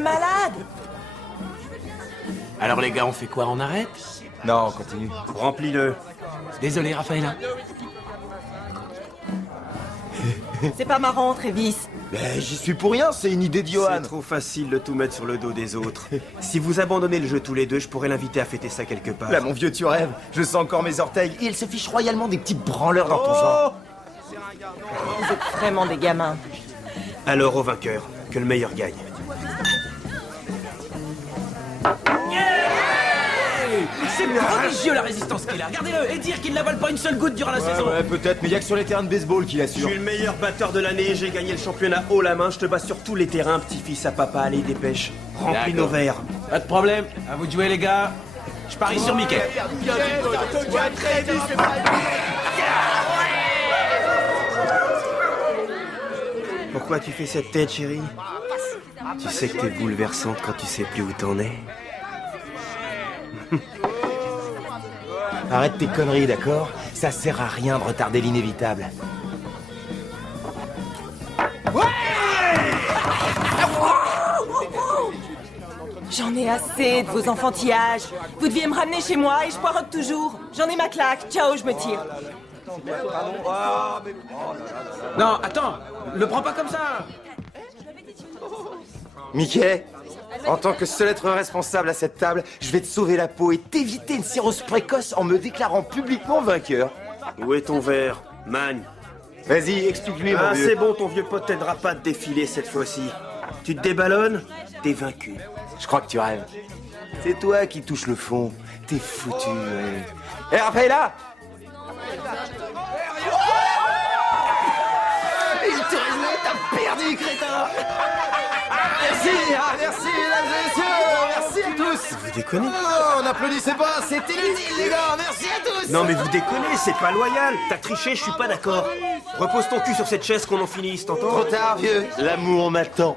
malade. Alors les gars, on fait quoi? On arrête? Non, on continue. Remplis-le. Désolé, Raphaël. C'est pas marrant, Travis. Mais j'y suis pour rien, c'est une idée de C'est Johan. trop facile de tout mettre sur le dos des autres. Si vous abandonnez le jeu tous les deux, je pourrais l'inviter à fêter ça quelque part. Là, mon vieux, tu rêves. Je sens encore mes orteils. Et il se fiche royalement des petits branleurs dans ton genre. Vous êtes vraiment des gamins. Alors au vainqueur, que le meilleur gagne. C'est prodigieux la résistance qu'il a. Regardez-le et dire qu'il n'avale pas une seule goutte durant la saison. Ouais, peut-être, mais il y a que sur les terrains de baseball qu'il Je assure. suis le meilleur batteur de l'année, j'ai gagné le championnat haut la main, je te bats sur tous les terrains, petit-fils à papa, allez dépêche. Remplis nos verres. Pas de problème. À vous de jouer les gars. Je parie sur Mickey. Pourquoi tu fais cette tête, chérie? Tu sais que t'es bouleversante quand tu sais plus où t'en es. Arrête tes conneries, d'accord? Ça sert à rien de retarder l'inévitable. J'en ai assez de vos enfantillages. Vous deviez me ramener chez moi et je poirote toujours. J'en ai ma claque. Ciao, je me tire. Non, attends. Le prends pas comme ça. Mickey, en tant que seul être responsable à cette table, je vais te sauver la peau et t'éviter une cirrhose précoce en me déclarant publiquement vainqueur. Où est ton verre? Magne. Vas-y, explique-lui, mon Ah, vieux. c'est bon, ton vieux pote t'aidera pas à te défiler cette fois-ci. Tu te déballonnes, t'es vaincu. Je crois que tu rêves. C'est toi qui touches le fond. T'es foutu, ouais. Hé, Raphaëlla! Il te résumé, t'as perdu, crétin! Merci, merci, mesdames et messieurs, merci à tous! Vous déconnez? Non, n'applaudissez pas, c'était le deal, les gars, merci à tous! Non mais vous déconnez, c'est pas loyal. T'as triché, je suis pas d'accord. Repose ton cul sur cette chaise qu'on en finisse, t'entends? Trop tard, vieux, l'amour m'attend.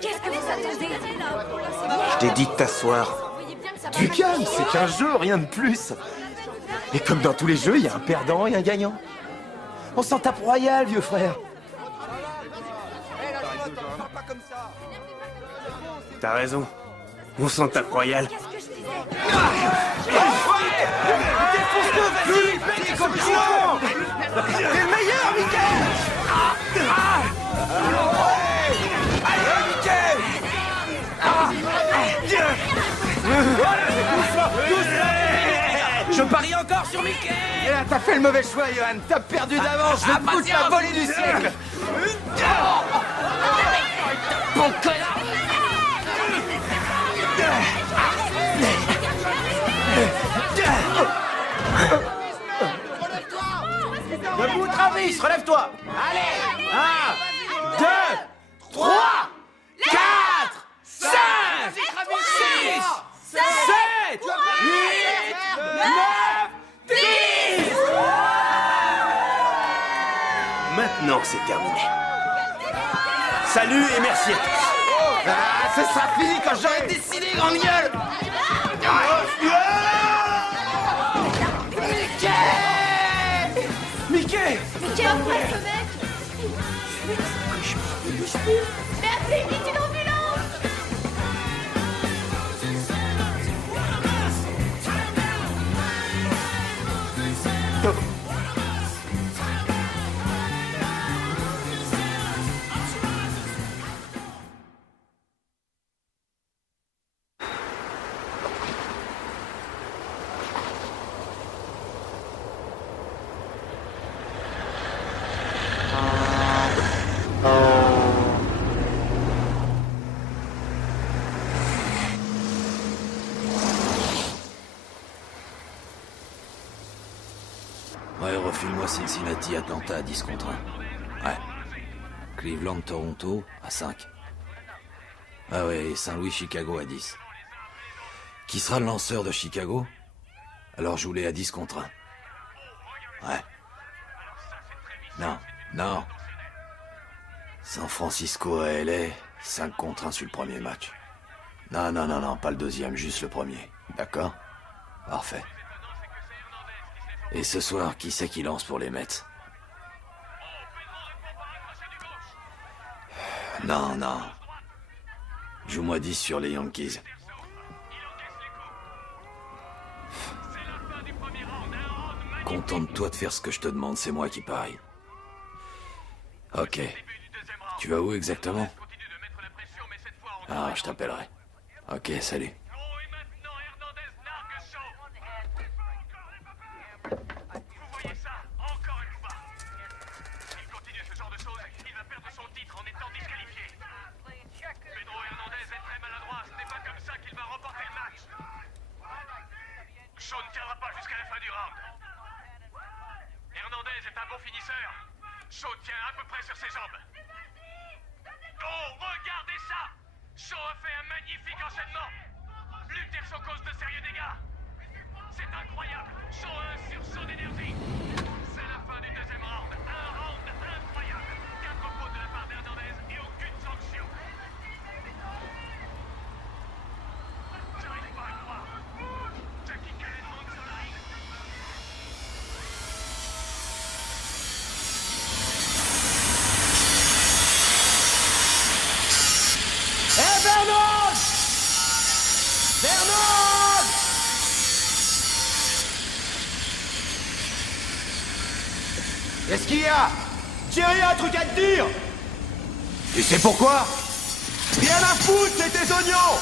Qu'est-ce que vous attendez? Je t'ai dit de t'asseoir. Du calme, c'est qu'un jeu, rien de plus. Et comme dans tous les jeux, il y a un perdant et un gagnant. On s'en tape royal, vieux frère. T'as raison. On s'en tape royal. Je parie encore sur Mickey. Et là, t'as fait le mauvais choix, Johan. T'as perdu d'avance. Je vais te foutre la volée du siècle. Bon connard. Debout, Travis, relève-toi. Allez. 1, 2, 3, 4, 5, 6, 7, 8, 9, 10. Maintenant, c'est terminé. Salut et merci à tous. Ah, ce sera fini quand j'aurai décidé, grande gueule. Mickey. Mais quel vrai ce mec? Mais appelez vite une ambulance! Ouais, refile-moi Cincinnati, Atlanta à 10 contre 1. Ouais. Cleveland, Toronto à 5. Ah ouais, et Saint-Louis, Chicago à 10. Qui sera le lanceur de Chicago? Alors joue-les à 10 contre 1. Ouais. Non, non. San Francisco à LA, 5 contre 1 sur le premier match. Non, non, non, non, pas le deuxième, juste le premier. D'accord? Parfait. Et ce soir, qui c'est qui lance pour les Mets? Non, non. Joue-moi 10 sur les Yankees. Contente-toi de faire ce que je te demande, c'est moi qui parie. Ok. Tu vas où exactement? Ah, je t'appellerai. Ok, salut. Shaw ne tiendra pas jusqu'à la fin du round. Hernandez est un bon finisseur. Shaw tient à peu près sur ses jambes. Oh, regardez ça! Shaw a fait un magnifique enchaînement. Lutherson cause de sérieux dégâts. C'est incroyable. Shaw a un sursaut d'énergie. C'est la fin du deuxième round. Un round incroyable. 4 fautes de la part d'Hernandez et aucune sanction. J'arrive pas à croire. Jackie Kellen monte sur le ring. Hé, Vernon! Vernon! Qu'est-ce qu'il y a? Jerry a un truc à te dire! Tu sais pourquoi? Rien à foutre, c'est tes oignons!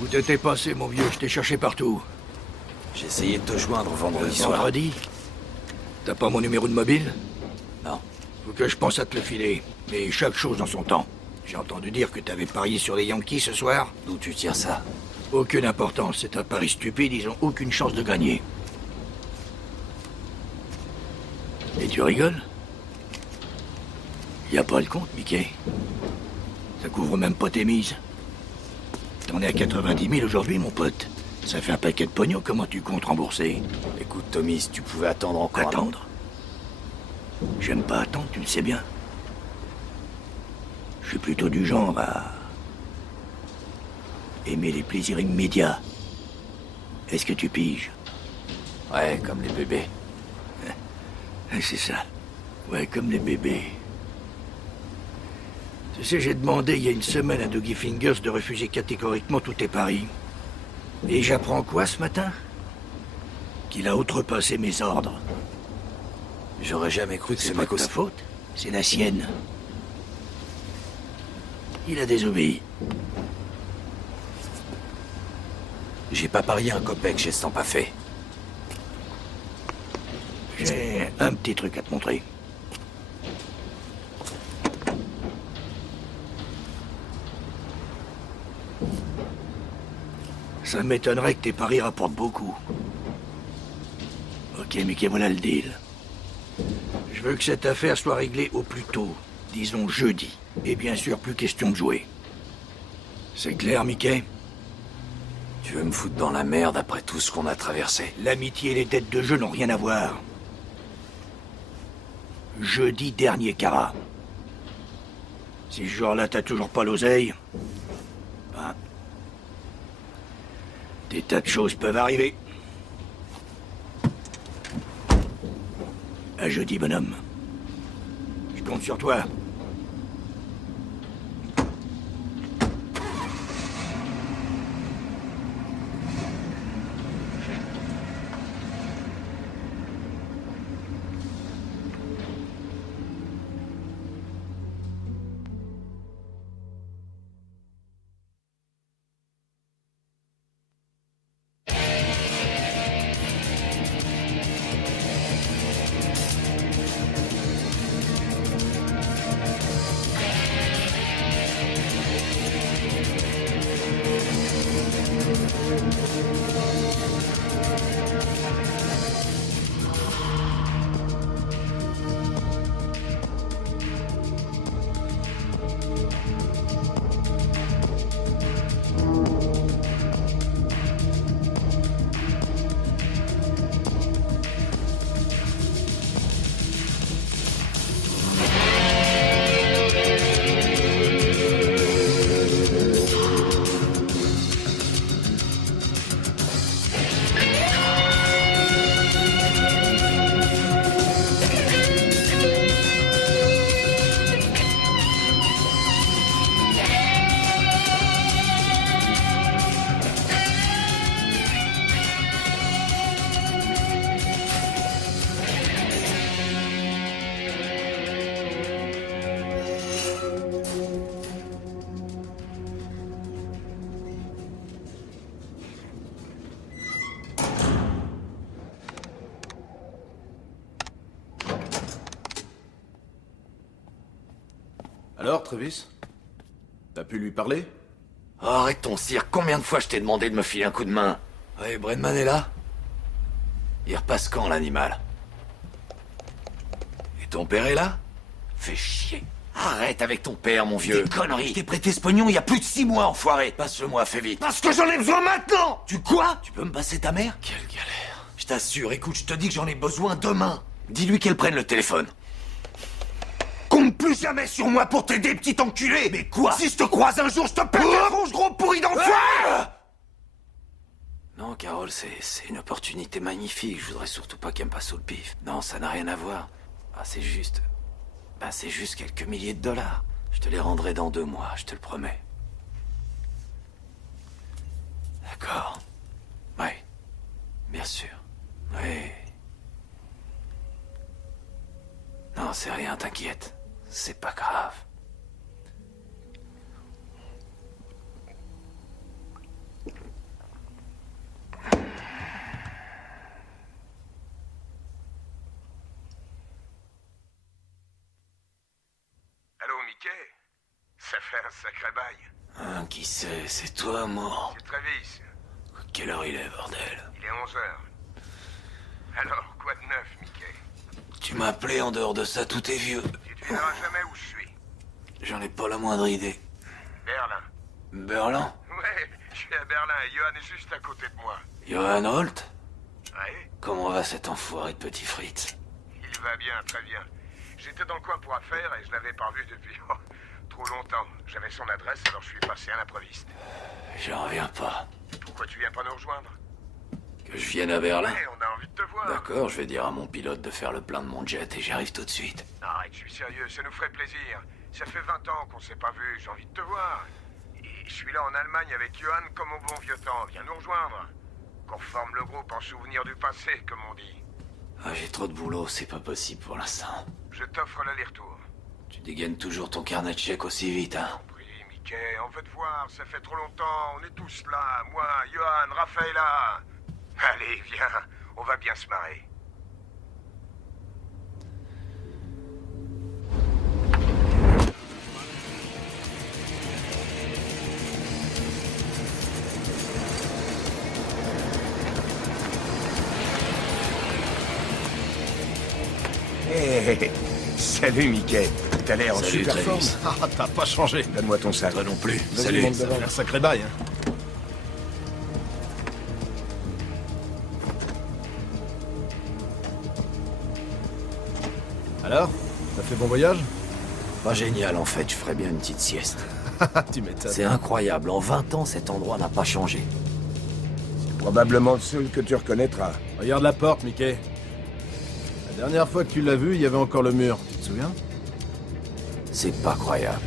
Où t'étais passé, mon vieux? Je t'ai cherché partout. J'ai essayé de te joindre vendredi soir. Vendredi? T'as pas mon numéro de mobile? Non. Faut que je pense à te le filer. Mais chaque chose dans son temps. J'ai entendu dire que t'avais parié sur les Yankees ce soir. D'où tu tires ça? Aucune importance. C'est un pari stupide. Ils ont aucune chance de gagner. Et tu rigoles? Y a pas le compte, Mickey. Ça couvre même pas tes mises. T'en es à 90 000 aujourd'hui, mon pote. Ça fait un paquet de pognon. Comment tu comptes rembourser? Écoute, Tommy, si tu pouvais attendre encore Attendre? J'aime pas attendre, tu le sais bien. Je suis plutôt du genre à aimer les plaisirs immédiats. Est-ce que tu piges? Ouais, comme les bébés. C'est ça. Ouais, comme les bébés. Tu sais, j'ai demandé il y a une semaine à Dougie Fingers de refuser catégoriquement tous tes paris. Et j'apprends quoi ce matin? Qu'il a outrepassé mes ordres. J'aurais jamais cru que ce C'est pas mec de ta aussi... faute, c'est la sienne. Il a désobéi. J'ai pas parié un copec, j'ai ce temps pas fait. J'ai un petit truc à te montrer. Ça m'étonnerait que tes paris rapportent beaucoup. Ok, Mickey, voilà le deal. Je veux que cette affaire soit réglée au plus tôt. Disons jeudi. Et bien sûr, plus question de jouer. C'est clair, Mickey? Tu veux me foutre dans la merde après tout ce qu'on a traversé? L'amitié et les têtes de jeu n'ont rien à voir. Jeudi dernier, Cara. Si ce jour-là, t'as toujours pas l'oseille... Ben... Des tas de choses peuvent arriver. À jeudi, bonhomme. Je compte sur toi. Alors, Travis? T'as pu lui parler? Oh, arrête ton cirque, combien de fois je t'ai demandé de me filer un coup de main? Ouais, Brenman est là? Il repasse quand, l'animal? Et ton père est là? Fais chier. Arrête avec ton père, mon vieux. Des conneries. Je t'ai prêté ce pognon il y a plus de 6 mois, enfoiré. Passe-le-moi, fais vite. Parce que j'en ai besoin maintenant. Tu quoi? Tu peux me passer ta mère? Quelle galère. Je t'assure, écoute, je te dis que j'en ai besoin demain. Dis-lui qu'elle prenne le téléphone. Compte plus jamais sur moi pour t'aider, petit enculé. Mais quoi? Si je te croise un jour, je te pète la tronche, gros pourri d'enfoiré. Non, Carole, c'est une opportunité magnifique. Je voudrais surtout pas qu'elle me passe sous le pif. Non, ça n'a rien à voir. Ah, c'est juste... Ben, c'est juste quelques milliers de dollars. Je te les rendrai dans 2 mois, je te le promets. D'accord. Ouais. Bien sûr. Oui. Non, c'est rien, t'inquiète. C'est pas grave. Allô, Mickey? Ça fait un sacré bail. Hein, qui c'est toi, mort? C'est Travis. Quelle heure il est, bordel? Il est 11h. Alors, quoi de neuf, Mickey? Tu m'as appelé en dehors de ça, tout est vieux. Tu devineras jamais où je suis. J'en ai pas la moindre idée. Berlin. Berlin? Ouais, je suis à Berlin et Johan est juste à côté de moi. Johan Holt? Ouais, Comment va cet enfoiré de petit Fritz? il va bien, très bien. J'étais dans le coin pour affaires et je l'avais pas vu depuis trop longtemps. J'avais son adresse, alors je suis passé à l'improviste. J'en reviens pas. Pourquoi tu viens pas nous rejoindre? Que je vienne à Berlin? Ouais, on a envie de te voir. D'accord, je vais dire à mon pilote de faire le plein de mon jet et j'arrive tout de suite. Arrête, je suis sérieux, ça nous ferait plaisir. Ça fait 20 ans qu'on s'est pas vu, j'ai envie de te voir. Et je suis là en Allemagne avec Johan comme au bon vieux temps. Viens nous rejoindre. Qu'on forme le groupe en souvenir du passé, comme on dit. Ah, j'ai trop de boulot, c'est pas possible pour l'instant. Je t'offre l'aller-retour. Tu dégaines toujours ton carnet de chèques aussi vite, hein? Oui, Mickey, on veut te voir, ça fait trop longtemps. On est tous là, moi, Johan, Rafaela. Allez, viens, on va bien se marrer. Hé, salut Mickey. T'as l'air en Salut, super forme. Travis. Ah, t'as pas changé. Donne-moi ton sac. Toi non plus. Vas-y, Salut. monte Ça devant. fait un sacré bail, hein. Alors? T'as fait bon voyage? Pas génial, en fait, je ferais bien une petite sieste. Tu m'étonnes. C'est incroyable, en 20 ans, cet endroit n'a pas changé. Probablement le seul que tu reconnaîtras. Regarde la porte, Mickey. La dernière fois que tu l'as vu, il y avait encore le mur. Tu te souviens? C'est pas croyable.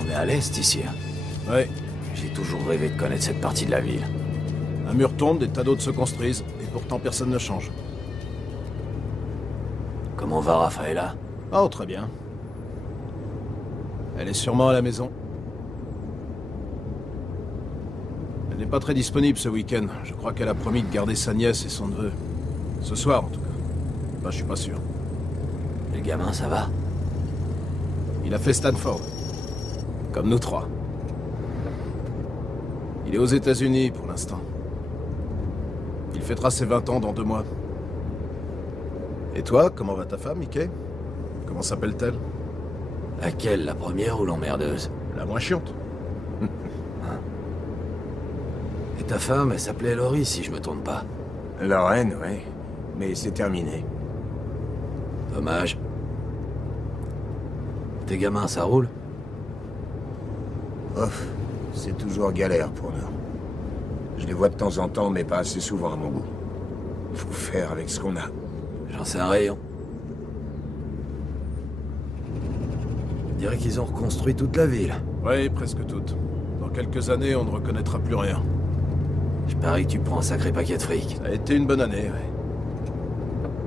On est à l'est ici, hein. Ouais. J'ai toujours rêvé de connaître cette partie de la ville. Un mur tombe, des tas d'autres se construisent, et pourtant personne ne change. Comment va Rafaela? Oh, très bien. Elle est sûrement à la maison. Elle n'est pas très disponible ce week-end. Je crois qu'elle a promis de garder sa nièce et son neveu. Ce soir, en tout cas. Enfin, je suis pas sûr. Le gamin, ça va? Il a fait Stanford. Comme nous 3. Il est aux États-Unis pour l'instant. Il fêtera ses 20 ans dans 2 mois. Et toi, comment va ta femme, Mickey? Comment s'appelle-t-elle? Laquelle, la première ou l'emmerdeuse? La moins chiante. Et ta femme, elle s'appelait Laurie, si je me trompe pas. Lorraine, ouais. Mais c'est terminé. Dommage. Tes gamins, ça roule? Ouf, c'est toujours galère pour nous. Je les vois de temps en temps, mais pas assez souvent à mon goût. Faut faire avec ce qu'on a. J'en sais un rayon. Je dirais qu'ils ont reconstruit toute la ville. Oui, presque toutes. Dans quelques années, on ne reconnaîtra plus rien. Je parie que tu prends un sacré paquet de fric. Ça a été une bonne année, oui.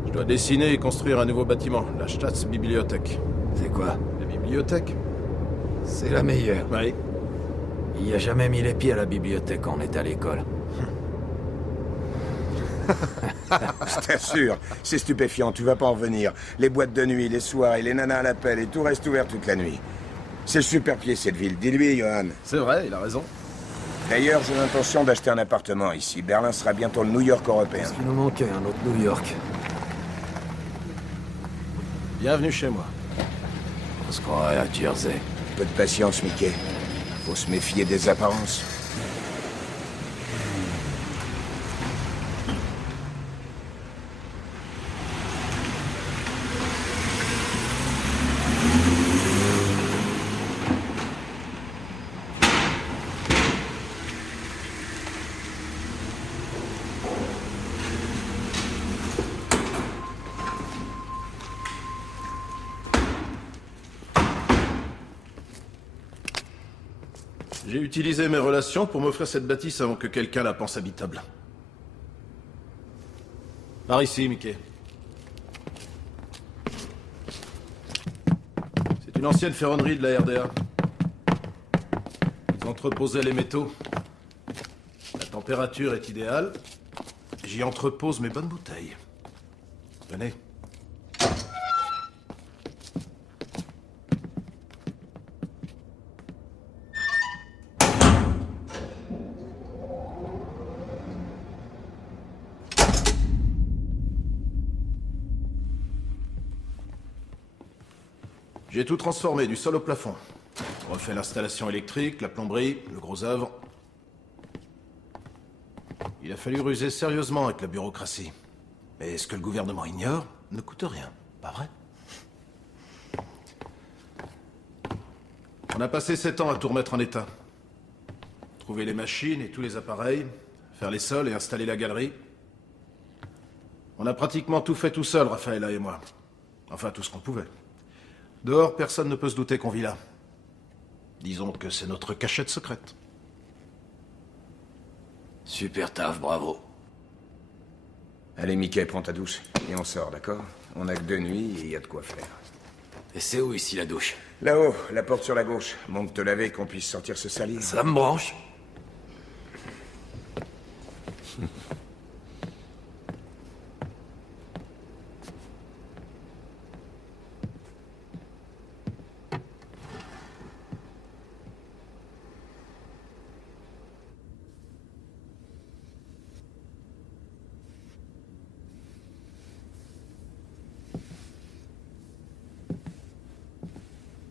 Je dois dessiner et construire un nouveau bâtiment, la Staatsbibliothek. C'est quoi? La bibliothèque? C'est la meilleure. Oui. Il n'y a jamais mis les pieds à la bibliothèque quand on était à l'école. Je t'assure, c'est stupéfiant, tu vas pas en revenir. Les boîtes de nuit, les soirées, les nanas à l'appel et tout reste ouvert toute la nuit. C'est super pied cette ville, dis-lui, Johan. C'est vrai, il a raison. D'ailleurs, j'ai l'intention d'acheter un appartement ici. Berlin sera bientôt le New York européen. Il nous manquait un autre New York. Bienvenue chez moi. On se croirait à Jersey. Peu de patience, Mickey. Faut se méfier des apparences. J'ai utilisé mes relations pour m'offrir cette bâtisse avant que quelqu'un la pense habitable. Par ici, Mickey. C'est une ancienne ferronnerie de la RDA. Ils entreposaient les métaux. La température est idéale. J'y entrepose mes bonnes bouteilles. Venez. J'ai tout transformé, du sol au plafond. Refait l'installation électrique, la plomberie, le gros œuvre. Il a fallu ruser sérieusement avec la bureaucratie. Mais ce que le gouvernement ignore ne coûte rien, pas vrai? On a passé 7 ans à tout remettre en état. Trouver les machines et tous les appareils, faire les sols et installer la galerie. On a pratiquement tout fait tout seul, Rafaela et moi. Enfin, tout ce qu'on pouvait. Dehors, personne ne peut se douter qu'on vit là. Disons que c'est notre cachette secrète. Super taf, bravo. Allez, Mickey, prends ta douche. Et on sort, d'accord? On a que 2 nuits et il y a de quoi faire. Et c'est où ici la douche? Là-haut, la porte sur la gauche. Monte te laver qu'on puisse sortir se salir. Ça me branche.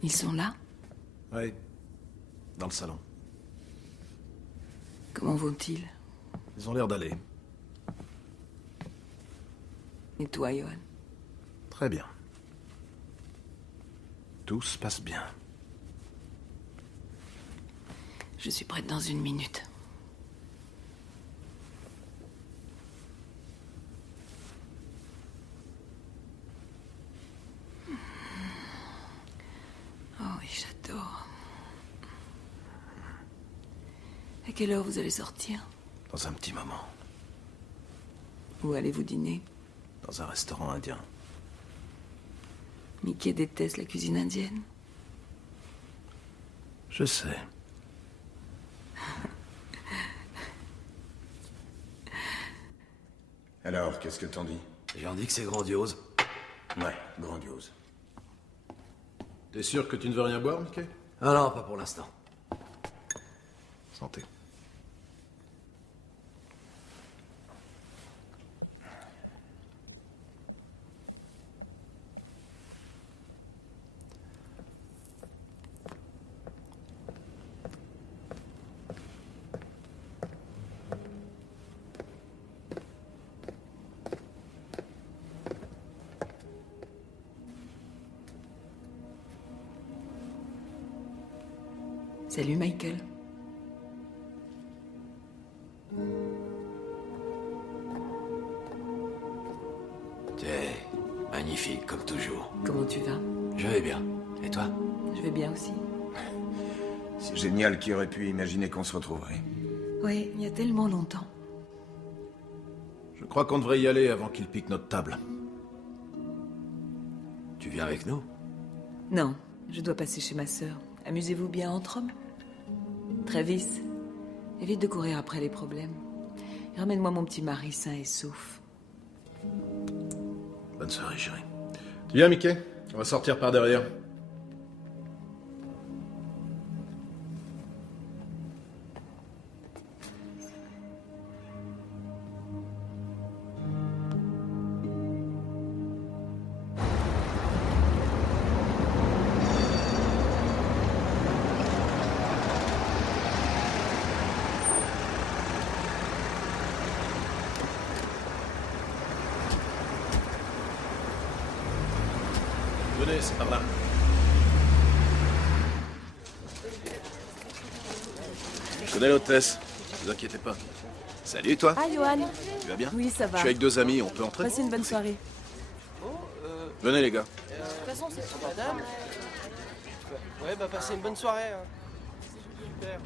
Ils sont là? Oui. Dans le salon. Comment vont-ils? Ils ont l'air d'aller. Et toi, Johan? Très bien. Tout se passe bien. Je suis prête dans 1 minute. Oh oui, j'adore. À quelle heure vous allez sortir? Dans un petit moment. Où allez-vous dîner? Dans un restaurant indien. Mickey déteste la cuisine indienne. Je sais. Alors, qu'est-ce que t'en dis? J'en dis que c'est grandiose. Ouais, grandiose. T'es sûr que tu ne veux rien boire, Mickey? Ah non, pas pour l'instant. Santé. Salut, Michael. T'es magnifique, comme toujours. Comment tu vas? Je vais bien. Et toi? Je vais bien aussi. C'est génial qui aurait pu imaginer qu'on se retrouverait. Oui, il y a tellement longtemps. Je crois qu'on devrait y aller avant qu'il pique notre table. Tu viens avec nous? Non, je dois passer chez ma sœur. Amusez-vous bien entre hommes. Travis, évite de courir après les problèmes. Et ramène-moi mon petit mari sain et sauf. Bonne soirée, chérie. Tu viens, Mickey? On va sortir par derrière. Venez, c'est par là. Je connais l'hôtesse, ne vous inquiétez pas. Salut, toi. Ah, Johan. Tu vas bien? Oui, ça va. Je suis avec 2 amis, on peut entrer? Passez une bonne soirée. Venez, les gars. De toute façon, c'est pour madame. Ouais, bah passez une bonne soirée. Hein. Super.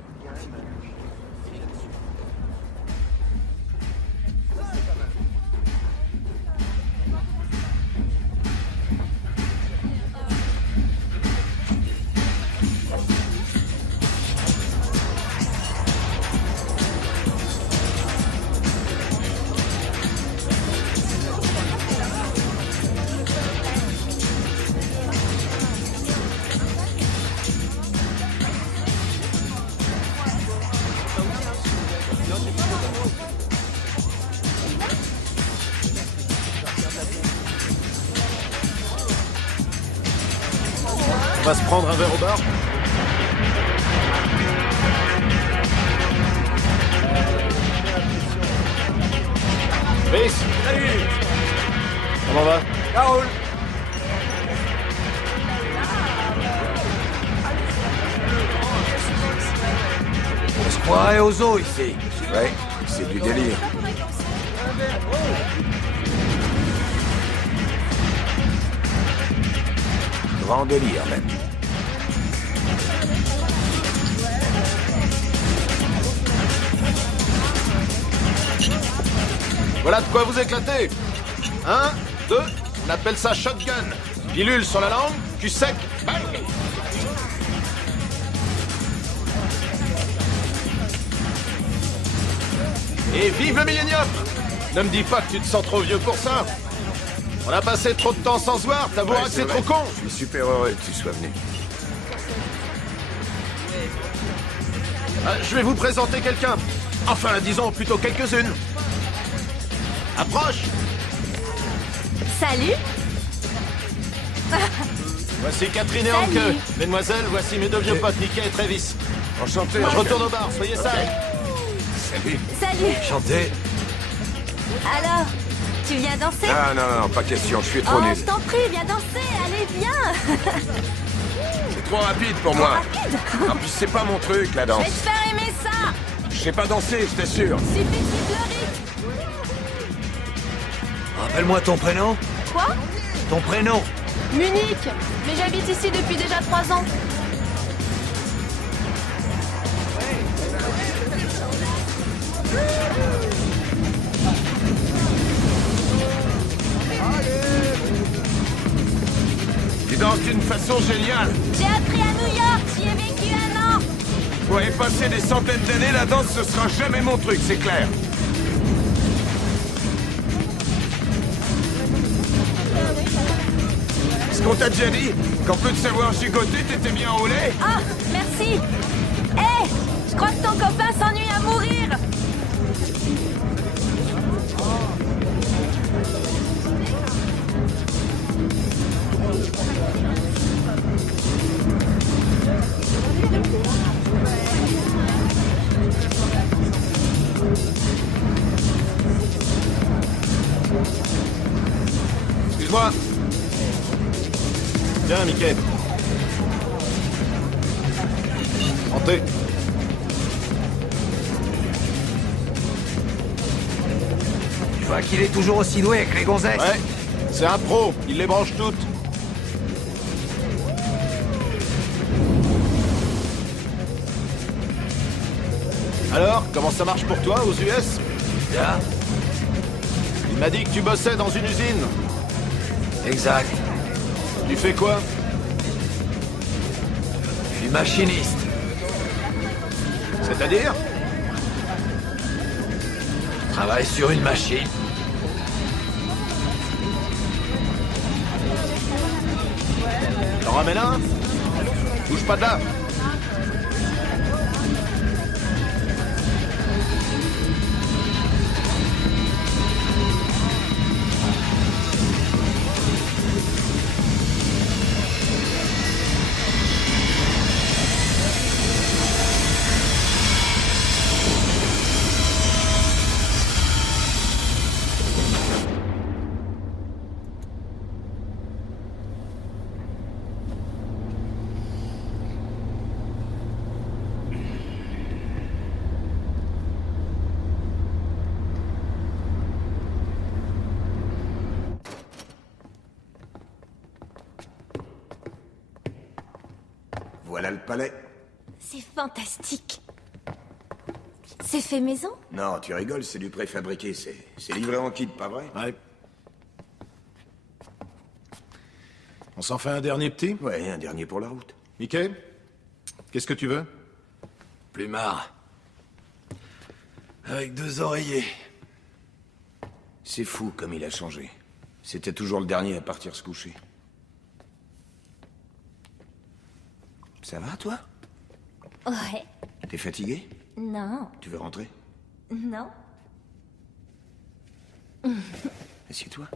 On va se prendre un verre au bar? Chris! Salut! Comment va? Raoul! On se croirait aux eaux ici. Ouais, c'est du délire. Grand délire, même. Voilà de quoi vous éclater. 1, 2, on appelle ça shotgun. Pilule sur la langue, cul sec, bang! Et vive le millénium! Ne me dis pas que tu te sens trop vieux pour ça. On a passé trop de temps sans se voir, t'avoueras que c'est trop con. Je suis super heureux que tu sois venu. Je vais vous présenter quelqu'un. Enfin, disons plutôt quelques-unes. Approche! Salut. Voici Catherine et Salut. Anke. Mesdemoiselles, voici mes 2 vieux potes, Mickey et Travis. Enchanté. Je retourne au bar, soyez sages. Salut. Salut. Chanté. Alors, tu viens danser? Ah non, pas question, je suis trop Oh, nul. je t'en prie, viens danser, allez, viens. C'est trop rapide pour moi. Rapide. En plus, c'est pas mon truc, la Je danse. vais te faire aimer ça. Je sais pas danser, je t'assure. Suffit de suivre le rythme. Rappelle-moi ton prénom. Quoi? Ton prénom. Munich. Mais j'habite ici depuis déjà 3 ans. Tu danses d'une façon géniale. J'ai appris à New York, j'y ai vécu 1 an. Pour y passer des centaines d'années, la danse, ce sera jamais mon truc, c'est clair. Ce qu'on t'a déjà dit, qu'en peu de savoir gigoter, t'étais bien au lait. Ah, merci. Hé, je crois que ton copain s'ennuie à mourir. Excuse-moi. Viens, Mickey. Entrez. Je vois qu'il est toujours aussi doué avec les gonzesses. Ouais, c'est un pro, il les branche toutes. Alors, comment ça marche pour toi aux US? Bien. Il m'a dit que tu bossais dans une usine. Exact. Tu fais quoi? Je suis machiniste. C'est-à-dire? travaille sur une machine. T'en ramènes un? Bouge pas de là. Voilà le palais. C'est fantastique. C'est fait maison? Non, tu rigoles, c'est du préfabriqué. C'est livré en kit, pas vrai? Ouais. On s'en fait un dernier petit? Ouais, un dernier pour la route. Mickey? Qu'est-ce que tu veux? Plumard. Avec 2 oreillers. C'est fou comme il a changé. C'était toujours le dernier à partir se coucher. Ça va, toi? Ouais. T'es fatigué? Non. Tu veux rentrer? Non. Assieds-toi.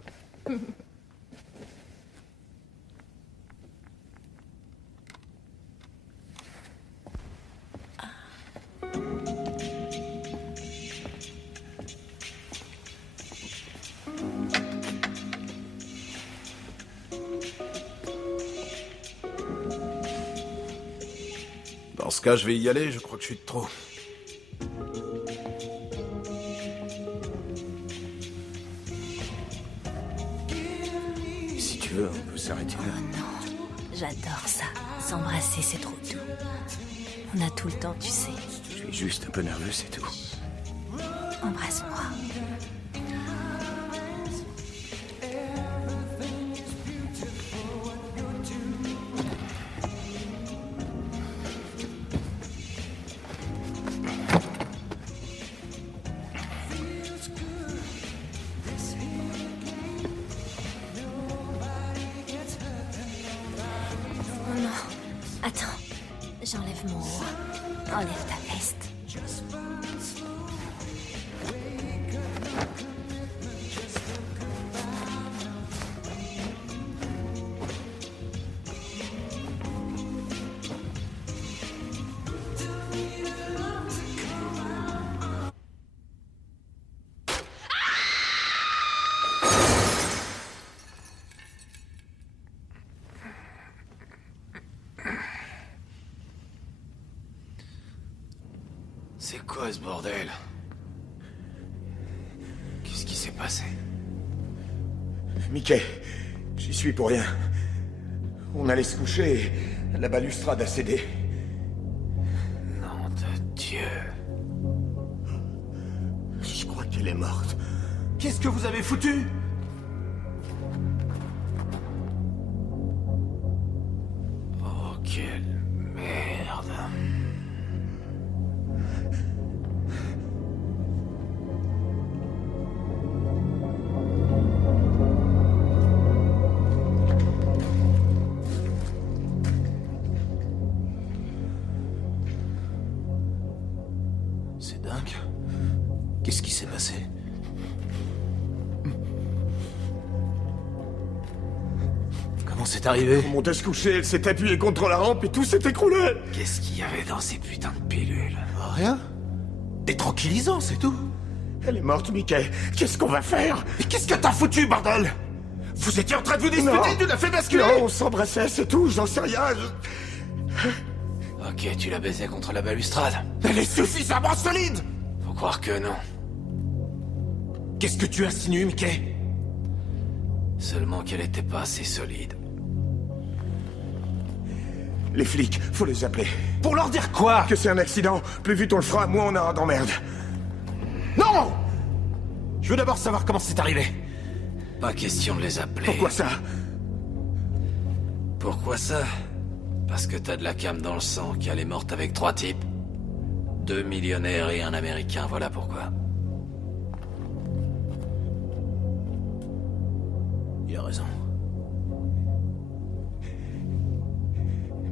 Dans ce cas, je vais y aller, je crois que je suis de trop. Si tu veux, on peut s'arrêter là. Oh non. J'adore ça. S'embrasser, c'est trop doux. On a tout le temps, tu sais. Je suis juste un peu nerveux, c'est tout. Embrasse-moi. Oh non. Attends. J'enlève mon haut. Enlève ta veste. C'est quoi ce bordel? Qu'est-ce qui s'est passé? Mickey, j'y suis pour rien. On allait se coucher et la balustrade a cédé. Nom de Dieu. Je crois qu'elle est morte. Qu'est-ce que vous avez foutu? Oh, quelle merde. C'est dingue. Qu'est-ce qui s'est passé? Comment c'est arrivé? On montait se coucher, elle s'est appuyée contre la rampe et tout s'est écroulé. Qu'est-ce qu'il y avait dans ces putains de pilules? Rien. Des tranquillisants, c'est tout. Elle est morte, Mickey. Qu'est-ce qu'on va faire? Mais qu'est-ce que t'as foutu, bordel? Vous étiez en train de vous disputer, Non. tu l'as fait basculer? Non, on s'embrassait, c'est tout, j'en sais rien. Ok, tu l'as baisé contre la balustrade. Elle est suffisamment solide. Faut croire que non. Qu'est-ce que tu insinues, Mickey? Seulement qu'elle était pas assez solide. Les flics, faut les appeler. Pour leur dire quoi? Que c'est un accident. Plus vite on le fera, moins on aura d'emmerde. Non! Je veux d'abord savoir comment c'est arrivé. Pas question de les appeler. Pourquoi ça? Pourquoi ça? Parce que t'as de la cam dans le sang, qu'elle est morte avec 3 types. 2 millionnaires et un Américain, voilà pourquoi. Il a raison.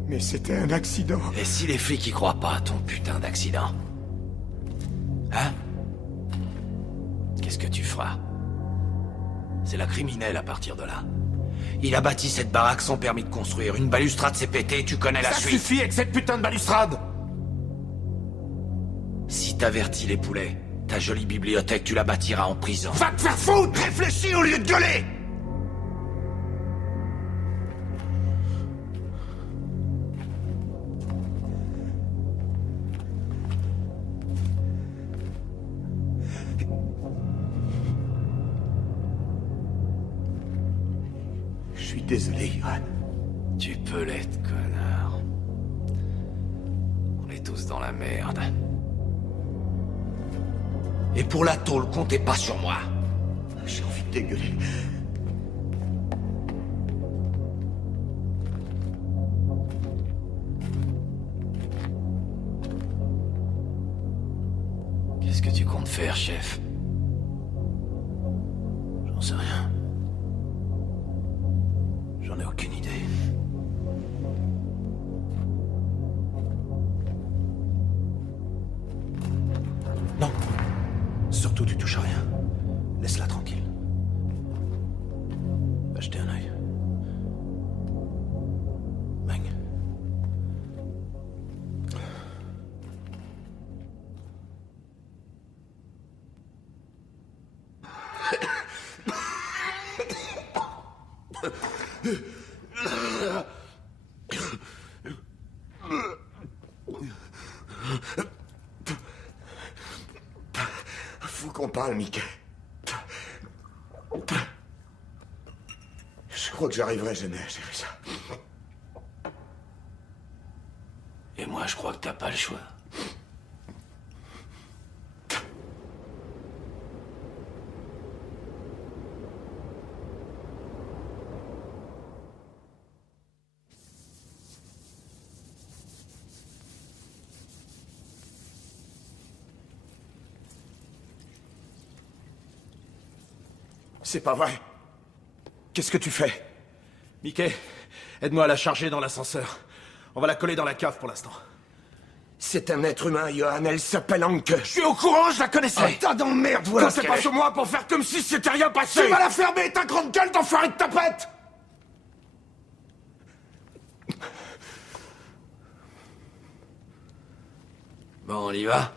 Mais c'était un accident. Et si les flics y croient pas à ton putain d'accident? Hein? Qu'est-ce que tu feras? C'est la criminelle à partir de là. Il a bâti cette baraque sans permis de construire. Une balustrade s'est pétée, tu connais la suite. Ça suffit avec cette putain de balustrade! Si t'avertis les poulets, ta jolie bibliothèque, tu la bâtiras en prison. Va te faire foutre! Réfléchis au lieu de gueuler! Je suis désolé, Johan. Tu peux l'être, connard. On est tous dans la merde. Et pour la tôle, comptez pas sur moi. J'ai envie de dégueuler. Qu'est-ce que tu comptes faire, chef? J'en sais rien. J'en ai aucune idée. Non. Surtout, tu touches à rien. Laisse-la tranquille. Va jeter un œil. Bang. Faut qu'on parle, Mickey. Je crois que j'arriverai jamais à gérer ça. Et moi, je crois que t'as pas le choix. C'est pas vrai. Qu'est-ce que tu fais? Mickey, aide-moi à la charger dans l'ascenseur. On va la coller dans la cave pour l'instant. C'est un être humain, Johan. Elle s'appelle Anke. Je suis au courant, je la connaissais. Un tas d'emmerde, voilà. Comptez pas sur moi pour faire comme si c'était rien passé. Tu vas la fermer, ta grande gueule d'enfoiré de tapette! Bon, on y va?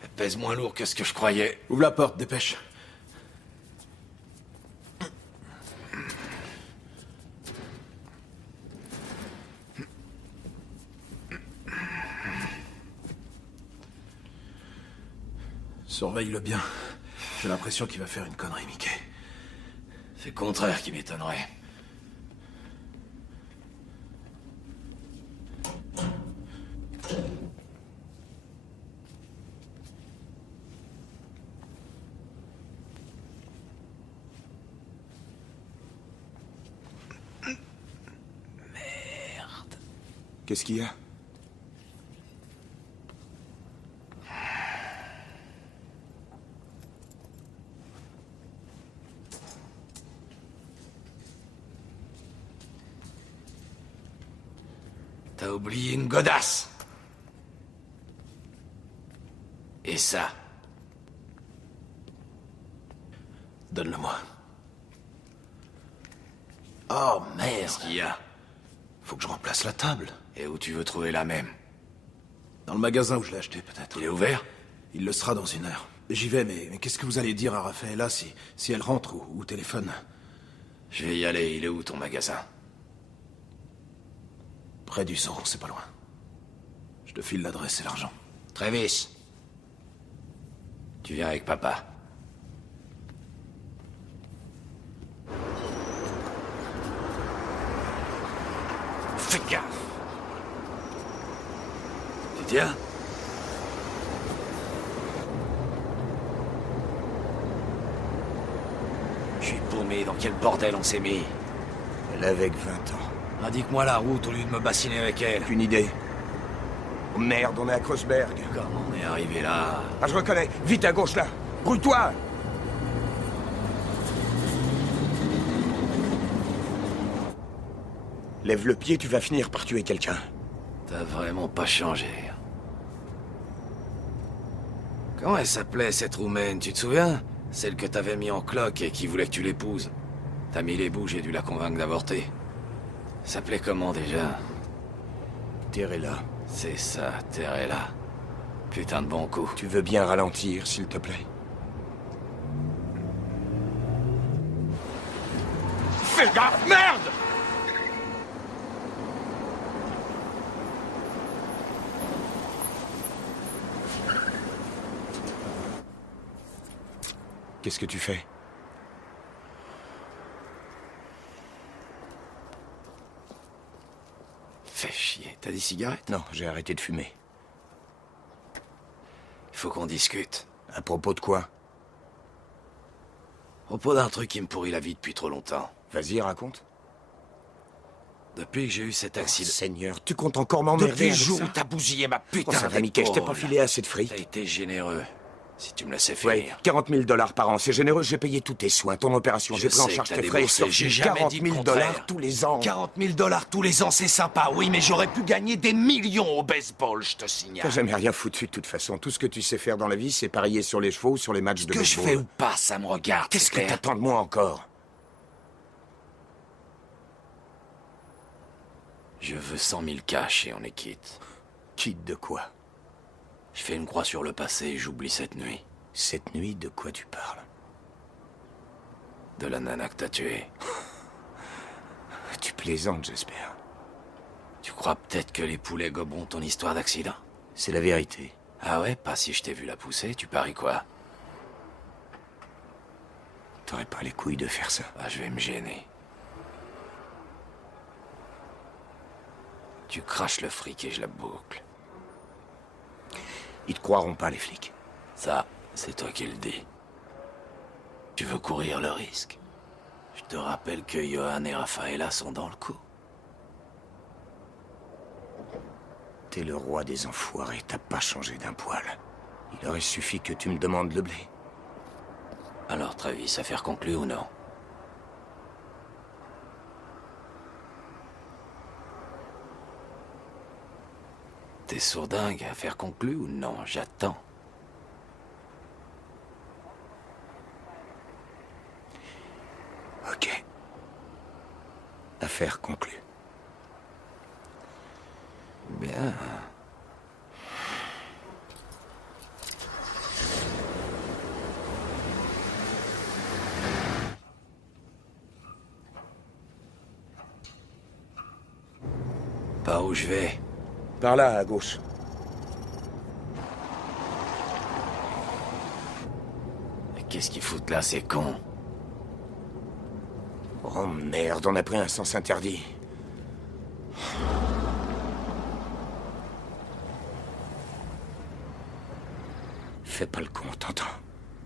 Elle pèse moins lourd que ce que je croyais. Ouvre la porte, dépêche. Surveille-le bien. J'ai l'impression qu'il va faire une connerie, Mickey. C'est le contraire qui m'étonnerait. Merde. Qu'est-ce qu'il y a? T'as oublié une godasse. Et ça? Donne-le-moi. Oh, merde. Qu'est-ce qu'il y a? Faut que je remplace la table. Et où tu veux trouver la même? Dans le magasin où je l'ai acheté, peut-être. Il est ouvert? Il le sera dans 1 heure. J'y vais, mais qu'est-ce que vous allez dire à Raphaëlla si elle rentre ou téléphone? Je vais y aller. Il est où ton magasin? Près du Zoo, c'est pas loin. Je te file l'adresse et l'argent. Travis. Tu viens avec papa. Fais gaffe. Tu tiens? Je suis paumé. Dans quel bordel on s'est mis? Elle avait que 20 ans. Indique-moi la route au lieu de me bassiner avec elle. Aucune idée. Oh merde, on est à Kreuzberg. Comment on est arrivé là? Ah, je reconnais. Vite à gauche là. Roule-toi. Lève le pied, tu vas finir par tuer quelqu'un. T'as vraiment pas changé. Comment elle s'appelait, cette Roumaine, tu te souviens? Celle que t'avais mis en cloque et qui voulait que tu l'épouses. T'as mis les bouts, j'ai dû la convaincre d'avorter. S'appelait comment déjà? Terrella. C'est ça, Terrella. Putain de bon coup. Tu veux bien ralentir, s'il te plaît? Fais gaffe, merde! Qu'est-ce que tu fais? Fais chier. T'as des cigarettes? Non, j'ai arrêté de fumer. Il faut qu'on discute. À propos de quoi? À propos d'un truc qui me pourrit la vie depuis trop longtemps. Vas-y, raconte. Depuis que j'ai eu cet accident... Seigneur, tu comptes encore m'emmerder Depuis le avec jour ça? où t'as bousillé ma putain Ça va, Mickey, je t'ai pas filé assez de fric. T'as été généreux. Si tu me laissais finir. Ouais, 40 000 $ par an, c'est généreux, j'ai payé tous tes soins, ton opération, j'ai pris en charge tes frais, j'ai jamais 40 dit 000 le contraire. $ tous les ans. 40 000 $ tous les ans, c'est sympa, oui, mais j'aurais pu gagner des millions au baseball, je te signale. T'as jamais rien foutu de toute façon. Tout ce que tu sais faire dans la vie, c'est parier sur les chevaux ou sur les matchs de Que baseball. je fais ou pas, ça me regarde. Qu'est-ce que clair. t'attends de moi encore? Je veux 100 000 cash et on est quitte. Quitte de quoi? Je fais une croix sur le passé et j'oublie cette nuit. Cette nuit, de quoi tu parles? De la nana que t'as tuée. Tu plaisantes, j'espère. Tu crois peut-être que les poulets goberont ton histoire d'accident? C'est la vérité. Ah ouais? Pas si je t'ai vu la pousser, tu paries quoi? T'aurais pas les couilles de faire ça. Ah, je vais me gêner. Tu craches le fric et je la boucle. Ils te croiront pas, les flics. Ça, c'est toi qui le dis. Tu veux courir le risque? Je te rappelle que Johan et Rafaela sont dans le coup. T'es le roi des enfoirés, t'as pas changé d'un poil. Il aurait suffi que tu me demandes le blé. Alors, Travis, affaire conclue ou non? T'es sourdingue, affaire conclue ou non? J'attends. Ok. Affaire conclue. Bien. Par où je vais? Par là, à gauche. Qu'est-ce qu'ils foutent là, ces cons? Oh merde, on a pris un sens interdit. Fais pas le con, t'entends?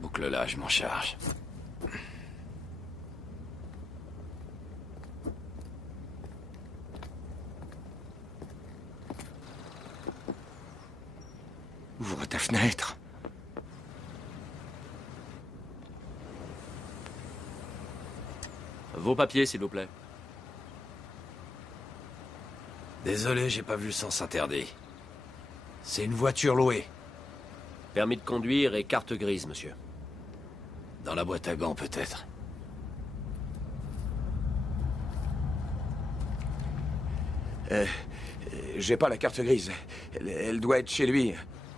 Boucle là, je m'en charge. Ouvre ta fenêtre. Vos papiers, s'il vous plaît. Désolé, j'ai pas vu le sens interdit. C'est une voiture louée. Permis de conduire et carte grise, monsieur. Dans la boîte à gants, peut-être. J'ai pas la carte grise. Elle doit être chez lui.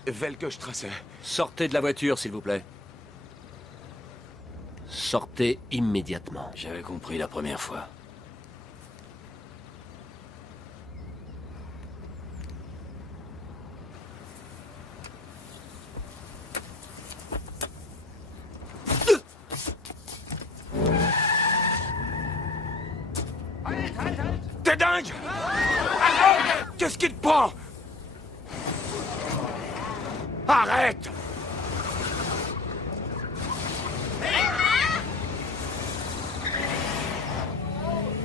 Velkestrasse. Sortez de la voiture, s'il vous plaît. Sortez immédiatement. J'avais compris la première fois. T'es dingue! Arrête! Qu'est-ce qui te prend? Arrête!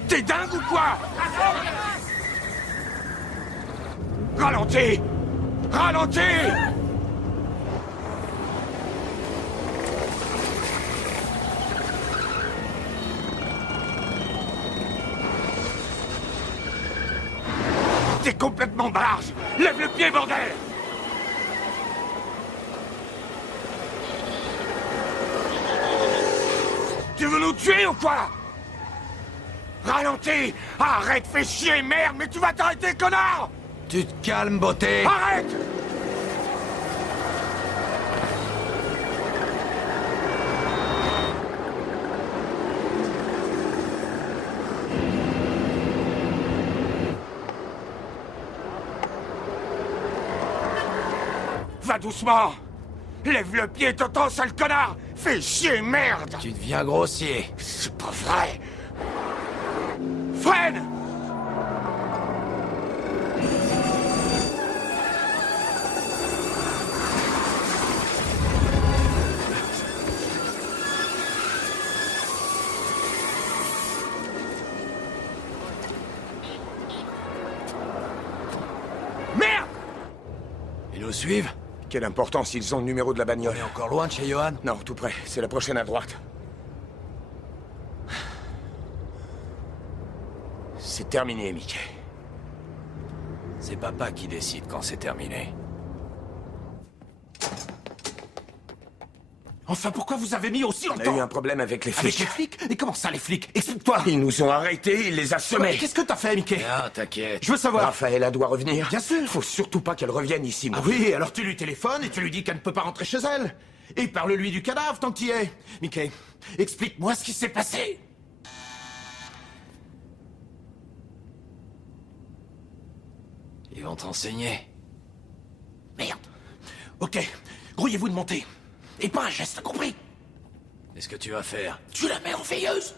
T'es dingue ou quoi? Ralentis! Ralentis! T'es complètement barge! Lève le pied, bordel! Tu veux nous tuer ou quoi? Ralentis! Arrête, fais chier, merde, mais tu vas t'arrêter, connard! Tu te calmes, beauté. Arrête! Va doucement! Lève le pied, t'entends, sale connard! Fais chier, merde! Tu deviens grossier. C'est pas vrai! Freine! Merde! Ils nous suivent? Quelle importance, ils ont le numéro de la bagnole. On est encore loin de chez Johan? Non, tout près. C'est la prochaine à droite. C'est terminé, Mickey. C'est papa qui décide quand c'est terminé. Enfin, pourquoi vous avez mis aussi On a longtemps? eu un problème avec les Avec flics. les flics? Et comment ça, les flics? Explique-toi. Ils nous ont arrêtés, ils les assommés. Qu'est-ce que t'as fait, Mickey? Rien, t'inquiète. Je veux savoir. Raphaëlla doit revenir. Bien sûr. Faut surtout pas qu'elle revienne ici, moi. Ah oui, alors tu lui téléphones et tu lui dis qu'elle ne peut pas rentrer chez elle. Et parle-lui du cadavre tant que t'y es. Mickey, explique-moi ce qui s'est passé. Ils vont t'enseigner. Merde. Ok, grouillez-vous de monter. Et pas un geste, compris? Qu'est-ce que tu vas faire? Tu la mets en veilleuse.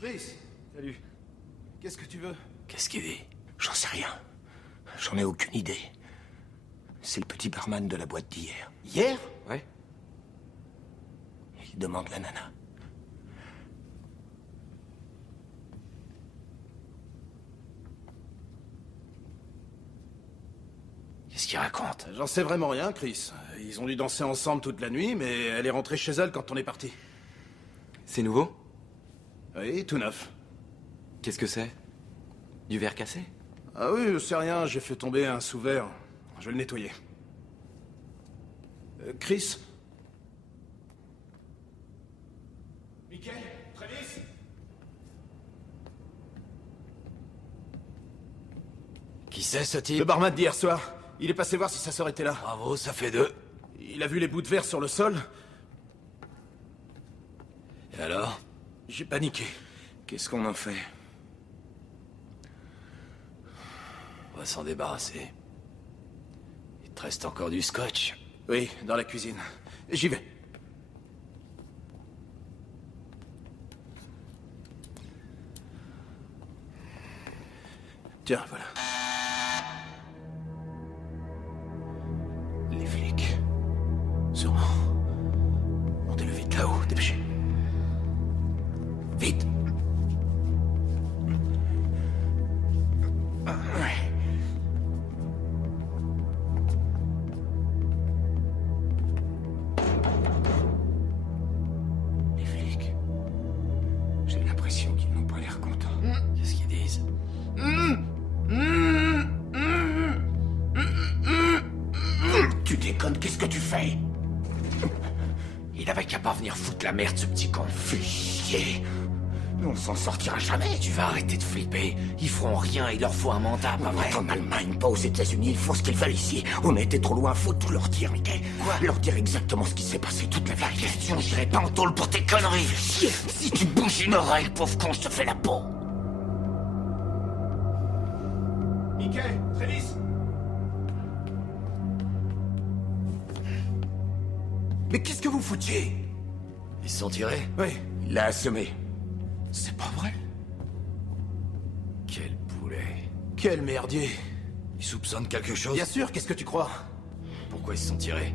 Chris. Salut. Qu'est-ce que tu veux? Qu'est-ce qu'il dit? J'en sais rien. J'en ai aucune idée. C'est le petit barman de la boîte d'hier. Hier? Ouais. Il demande la nana. Qu'est-ce qu'il raconte? J'en sais vraiment rien, Chris. Ils ont dû danser ensemble toute la nuit, mais elle est rentrée chez elle quand on est parti. C'est nouveau? Oui, tout neuf. Qu'est-ce que c'est? Du verre cassé? Ah oui, c'est rien, j'ai fait tomber un sous-verre. Je vais le nettoyer. Chris? Mickey? Travis? Qui c'est, ce type? Le barman d'hier soir. Il est passé voir si sa sœur était là. Bravo, ça fait 2. Il a vu les bouts de verre sur le sol. Et alors? J'ai paniqué. Qu'est-ce qu'on en fait? On va s'en débarrasser. Il te reste encore du scotch. Oui, dans la cuisine. J'y vais. Tiens, voilà. Les flics. Sûrement. Montez-le vite là-haut, dépêchez. Vite. Les flics. J'ai l'impression qu'ils n'ont pas l'air contents. Qu'est-ce qu'ils disent? Tu déconnes, qu'est-ce que tu fais? Il avait qu'à pas venir foutre la merde, ce petit con. Fais chier. On s'en sortira jamais. Tu vas arrêter de flipper. Ils feront rien, il leur faut un mandat, pas vrai? En Allemagne, pas aux États-Unis, ils font ce qu'ils veulent ici. On a été trop loin, faut tout leur dire, Mickey. Quoi? Leur dire exactement ce qui s'est passé, toute la vérité. Question, j'irai pas en tôle pour tes conneries. Chier. Si tu bouges une oreille, pauvre con, je te fais la peau. Mickey, Travis. Mais qu'est-ce que vous foutiez? Ils se sont tirés? Oui. Il l'a assommé. C'est pas vrai. Quel poulet. Quel merdier. Ils soupçonnent quelque chose? Bien sûr, qu'est-ce que tu crois? Pourquoi ils se sont tirés?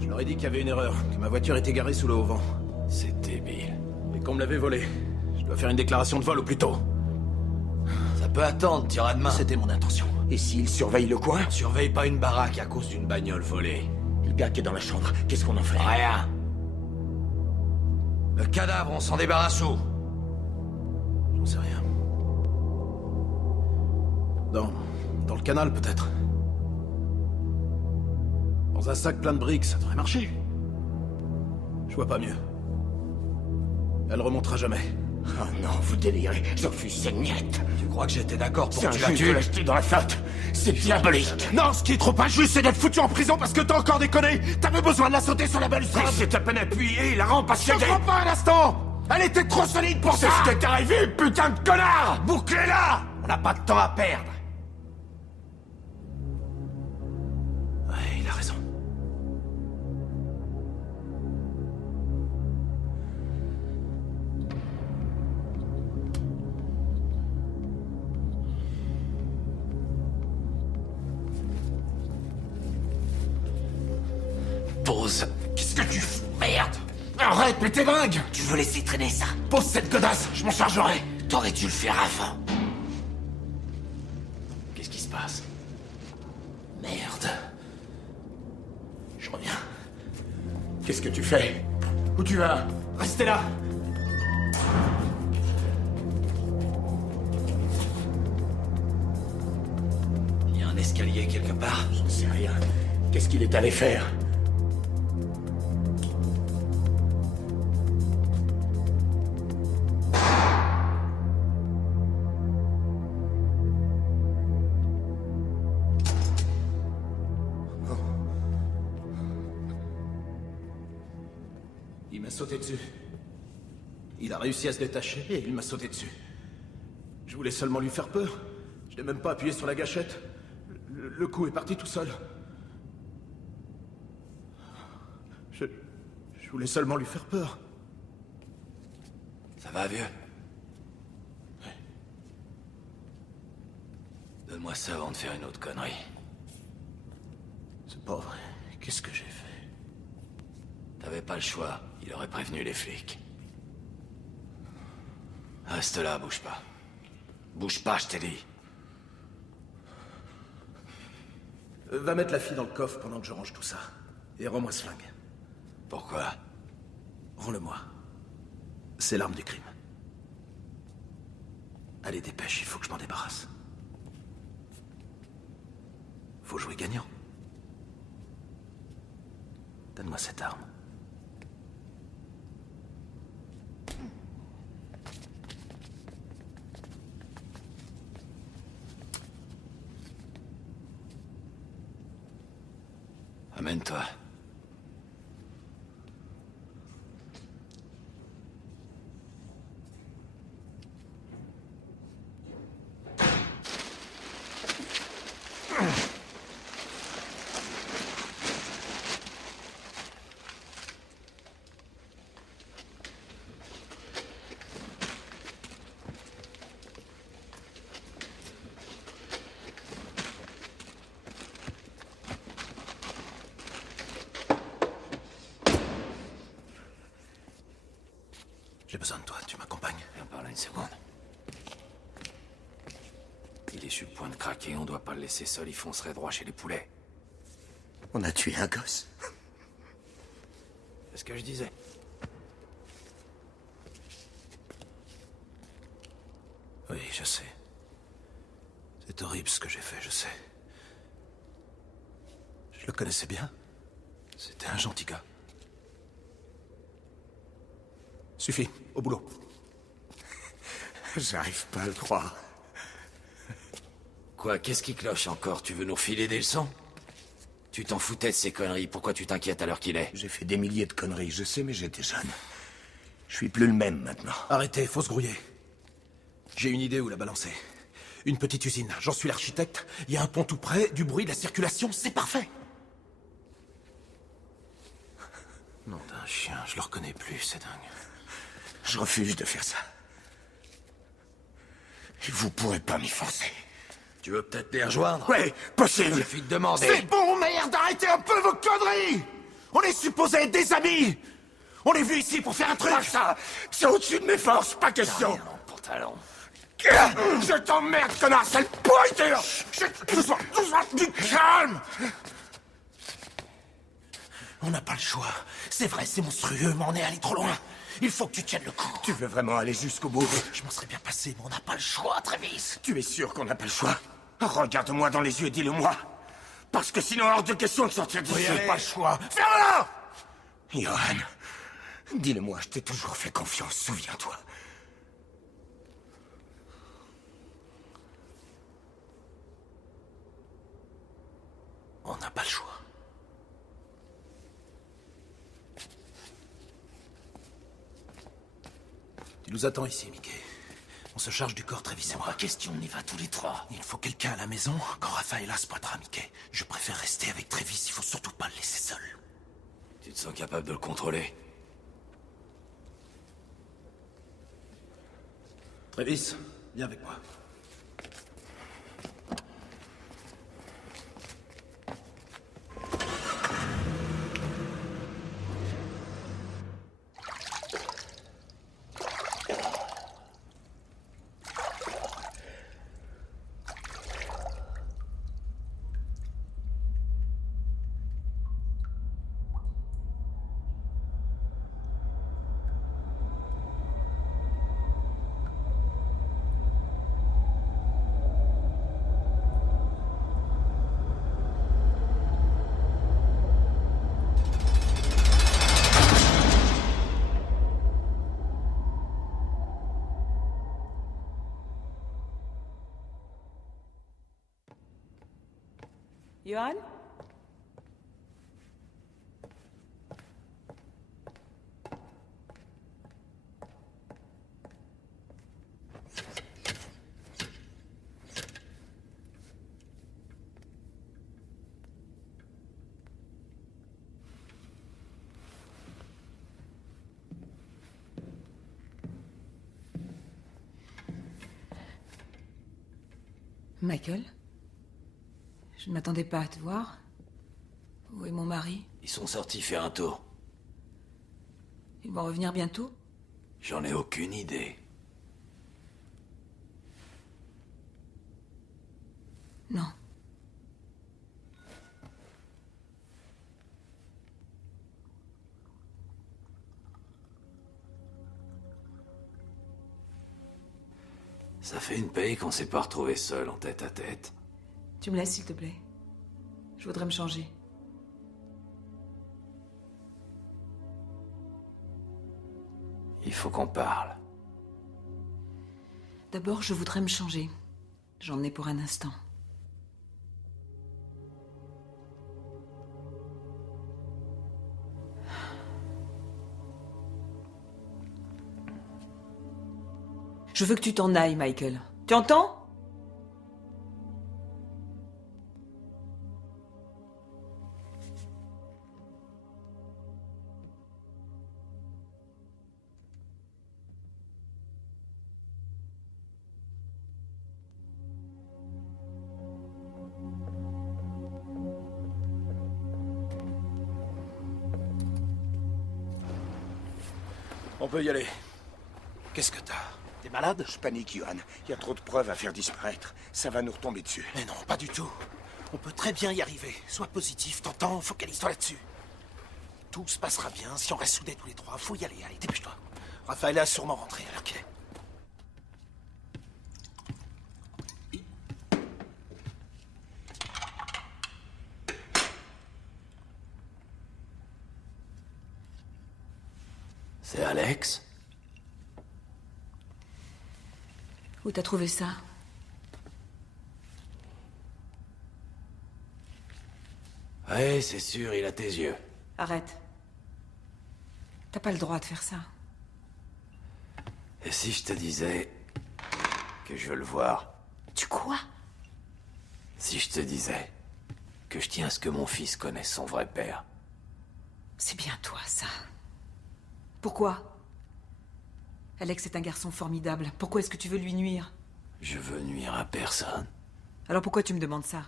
Je leur ai dit qu'il y avait une erreur, que ma voiture était garée sous le haut-vent. C'est débile. Et qu'on me l'avait volée. Je dois faire une déclaration de vol au plus tôt. Ça peut attendre, tira de main. C'était mon intention. Et s'ils surveillent le coin? On surveille pas une baraque à cause d'une bagnole volée. Le gars qui est dans la chambre, qu'est-ce qu'on en fait? Rien. Le cadavre, on s'en débarrasse où? J'en sais rien. Dans le canal, peut-être. Dans un sac plein de briques, ça devrait marcher. Je vois pas mieux. Elle remontera jamais. Oh non, vous délirez. Je refuse cette miette. Tu crois que j'étais d'accord pour C'est que tu la injuste de tues? l'acheter dans la flotte. C'est diabolique. Non, ce qui est trop injuste, c'est d'être foutu en prison parce que t'as encore déconné. T'avais besoin de la sauter sur la balustrade. C'est à peine appuyé, la rampe a Je cédé. crois pas un instant. Elle était trop solide pour ça. C'est ce qui t'est arrivé, putain de connard. Bouclez-la. On n'a pas de temps à perdre. Ouais, il a raison. Pose. Qu'est-ce que tu fous? Merde. Arrête, mais t'es dingue. Tu veux laisser traîner ça? Pose cette godasse, je m'en chargerai. T'aurais dû le faire avant. Qu'est-ce qui se passe? Merde. Je reviens. Qu'est-ce que tu fais? Où tu vas? Restez là. Il y a un escalier quelque part? J'en sais rien. Qu'est-ce qu'il est allé faire? Il m'a sauté dessus. Il a réussi à se détacher et il m'a sauté dessus. Je voulais seulement lui faire peur. Je n'ai même pas appuyé sur la gâchette. Le coup est parti tout seul. Je voulais seulement lui faire peur. Ça va, vieux? Donne-moi ça avant de faire une autre connerie. C'est pas vrai. Qu'est-ce que j'ai fait? T'avais pas le choix. Il aurait prévenu les flics. Reste là, bouge pas. Bouge pas, je t'ai dit. Va mettre la fille dans le coffre pendant que je range tout ça. Et rends-moi ce flingue. Pourquoi? Rends-le-moi. C'est l'arme du crime. Allez, dépêche, il faut que je m'en débarrasse. Faut jouer gagnant. Donne-moi cette arme. Amène-toi. J'ai besoin de toi, tu m'accompagnes. Viens par là une seconde. Il est sur le point de craquer, on doit pas le laisser seul, il foncerait droit chez les poulets. On a tué un gosse. C'est ce que je disais. Oui, je sais. C'est horrible ce que j'ai fait, je sais. Je le connaissais bien. C'était un gentil gars. Suffit, au boulot. J'arrive pas à le croire. Quoi, qu'est-ce qui cloche encore? Tu veux nous refiler des leçons? Tu t'en foutais de ces conneries, pourquoi tu t'inquiètes à l'heure qu'il est? J'ai fait des milliers de conneries, je sais, mais j'étais jeune. Je suis plus le même maintenant. Arrêtez, faut se grouiller. J'ai une idée où la balancer. Une petite usine, j'en suis l'architecte, il y a un pont tout près, du bruit, de la circulation, c'est parfait. Nom d'un chien, je le reconnais plus, c'est dingue. Je refuse de faire ça. Et vous pourrez pas m'y forcer. Tu veux peut-être les rejoindre? Ouais, possible. Suffit de demander. C'est bon, merde, arrêtez un peu vos conneries. On est supposés être des amis. On est venu ici pour faire un truc. Pas ça. C'est au-dessus de mes forces, pas question. Rien dans le pantalon. Je t'emmerde, connard, sale pourriture. Doucement, du calme. On n'a pas le choix. C'est vrai, c'est monstrueux, mais on est allé trop loin. Il faut que tu tiennes le coup. Tu veux vraiment aller jusqu'au bout? Je m'en serais bien passé, mais on n'a pas le choix, Travis. Tu es sûr qu'on n'a pas le choix? Regarde-moi dans les yeux et dis-le-moi. Parce que sinon, hors de question de sortir d'ici. Pas le choix. Ferme-la! Johan, dis-le-moi, je t'ai toujours fait confiance, souviens-toi. On n'a pas le choix. Tu nous attends ici, Mickey. On se charge du corps, Travis et moi. Pas question, on y va tous les trois. Il faut quelqu'un à la maison quand Rafaela se pointera, Mickey. Je préfère rester avec Travis, il faut surtout pas le laisser seul. Tu te sens capable de le contrôler? Travis, viens avec moi. Johan? Michael? Je ne m'attendais pas à te voir. Où est mon mari? Ils sont sortis faire un tour. Ils vont revenir bientôt? J'en ai aucune idée. Non. Ça fait une paye qu'on s'est pas retrouvés seuls en tête à tête. Tu me laisses, s'il te plaît. Je voudrais me changer. Il faut qu'on parle. D'abord, je voudrais me changer. J'en ai pour un instant. Je veux que tu t'en ailles, Michael. Tu entends? On peut y aller. Qu'est-ce que t'as? T'es malade? Je panique, Johan. Il y a trop de preuves à faire disparaître. Ça va nous retomber dessus. Mais non, pas du tout. On peut très bien y arriver. Sois positif, t'entends? Focalise-toi là-dessus. Tout se passera bien si on reste soudés tous les trois. Faut y aller, allez, dépêche-toi. Raphaël a sûrement rentré, alors ok. C'est Alex? Où t'as trouvé ça? Ouais, c'est sûr, il a tes yeux. Arrête. T'as pas le droit de faire ça. Et si je te disais que je veux le voir? Tu quoi? Si je te disais que je tiens à ce que mon fils connaisse son vrai père? C'est bien toi, ça. Pourquoi? Alex est un garçon formidable. Pourquoi est-ce que tu veux lui nuire? Je veux nuire à personne. Alors pourquoi tu me demandes ça?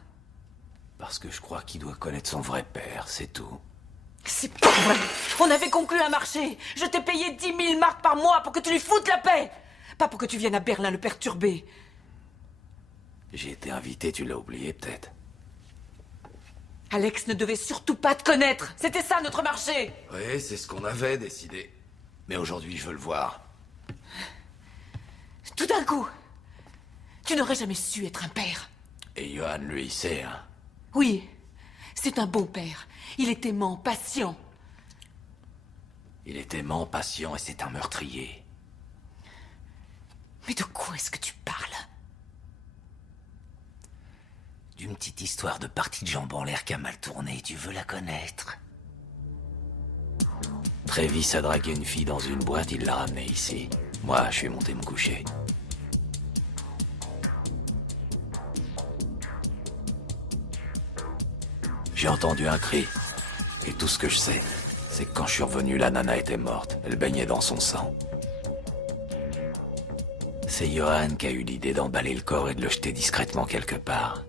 Parce que je crois qu'il doit connaître son vrai père, c'est tout. C'est pas vrai. On avait conclu un marché. Je t'ai payé 10 000 marks par mois pour que tu lui foutes la paix. Pas pour que tu viennes à Berlin le perturber. J'ai été invité, tu l'as oublié peut-être. Alex ne devait surtout pas te connaître. C'était ça notre marché. Oui, c'est ce qu'on avait décidé. Mais aujourd'hui, je veux le voir. Tout d'un coup, tu n'aurais jamais su être un père. Et Johan, lui, il sait, hein. Oui, c'est un bon père. Il est aimant, patient. Il est aimant, patient et c'est un meurtrier. Mais de quoi est-ce que tu parles? D'une petite histoire de partie de jambes en l'air qui a mal tourné, tu veux la connaître? Travis a dragué une fille dans une boîte, il l'a ramenée ici. Moi, je suis monté me coucher. J'ai entendu un cri. Et tout ce que je sais, c'est que quand je suis revenu, la nana était morte. Elle baignait dans son sang. C'est Johan qui a eu l'idée d'emballer le corps et de le jeter discrètement quelque part.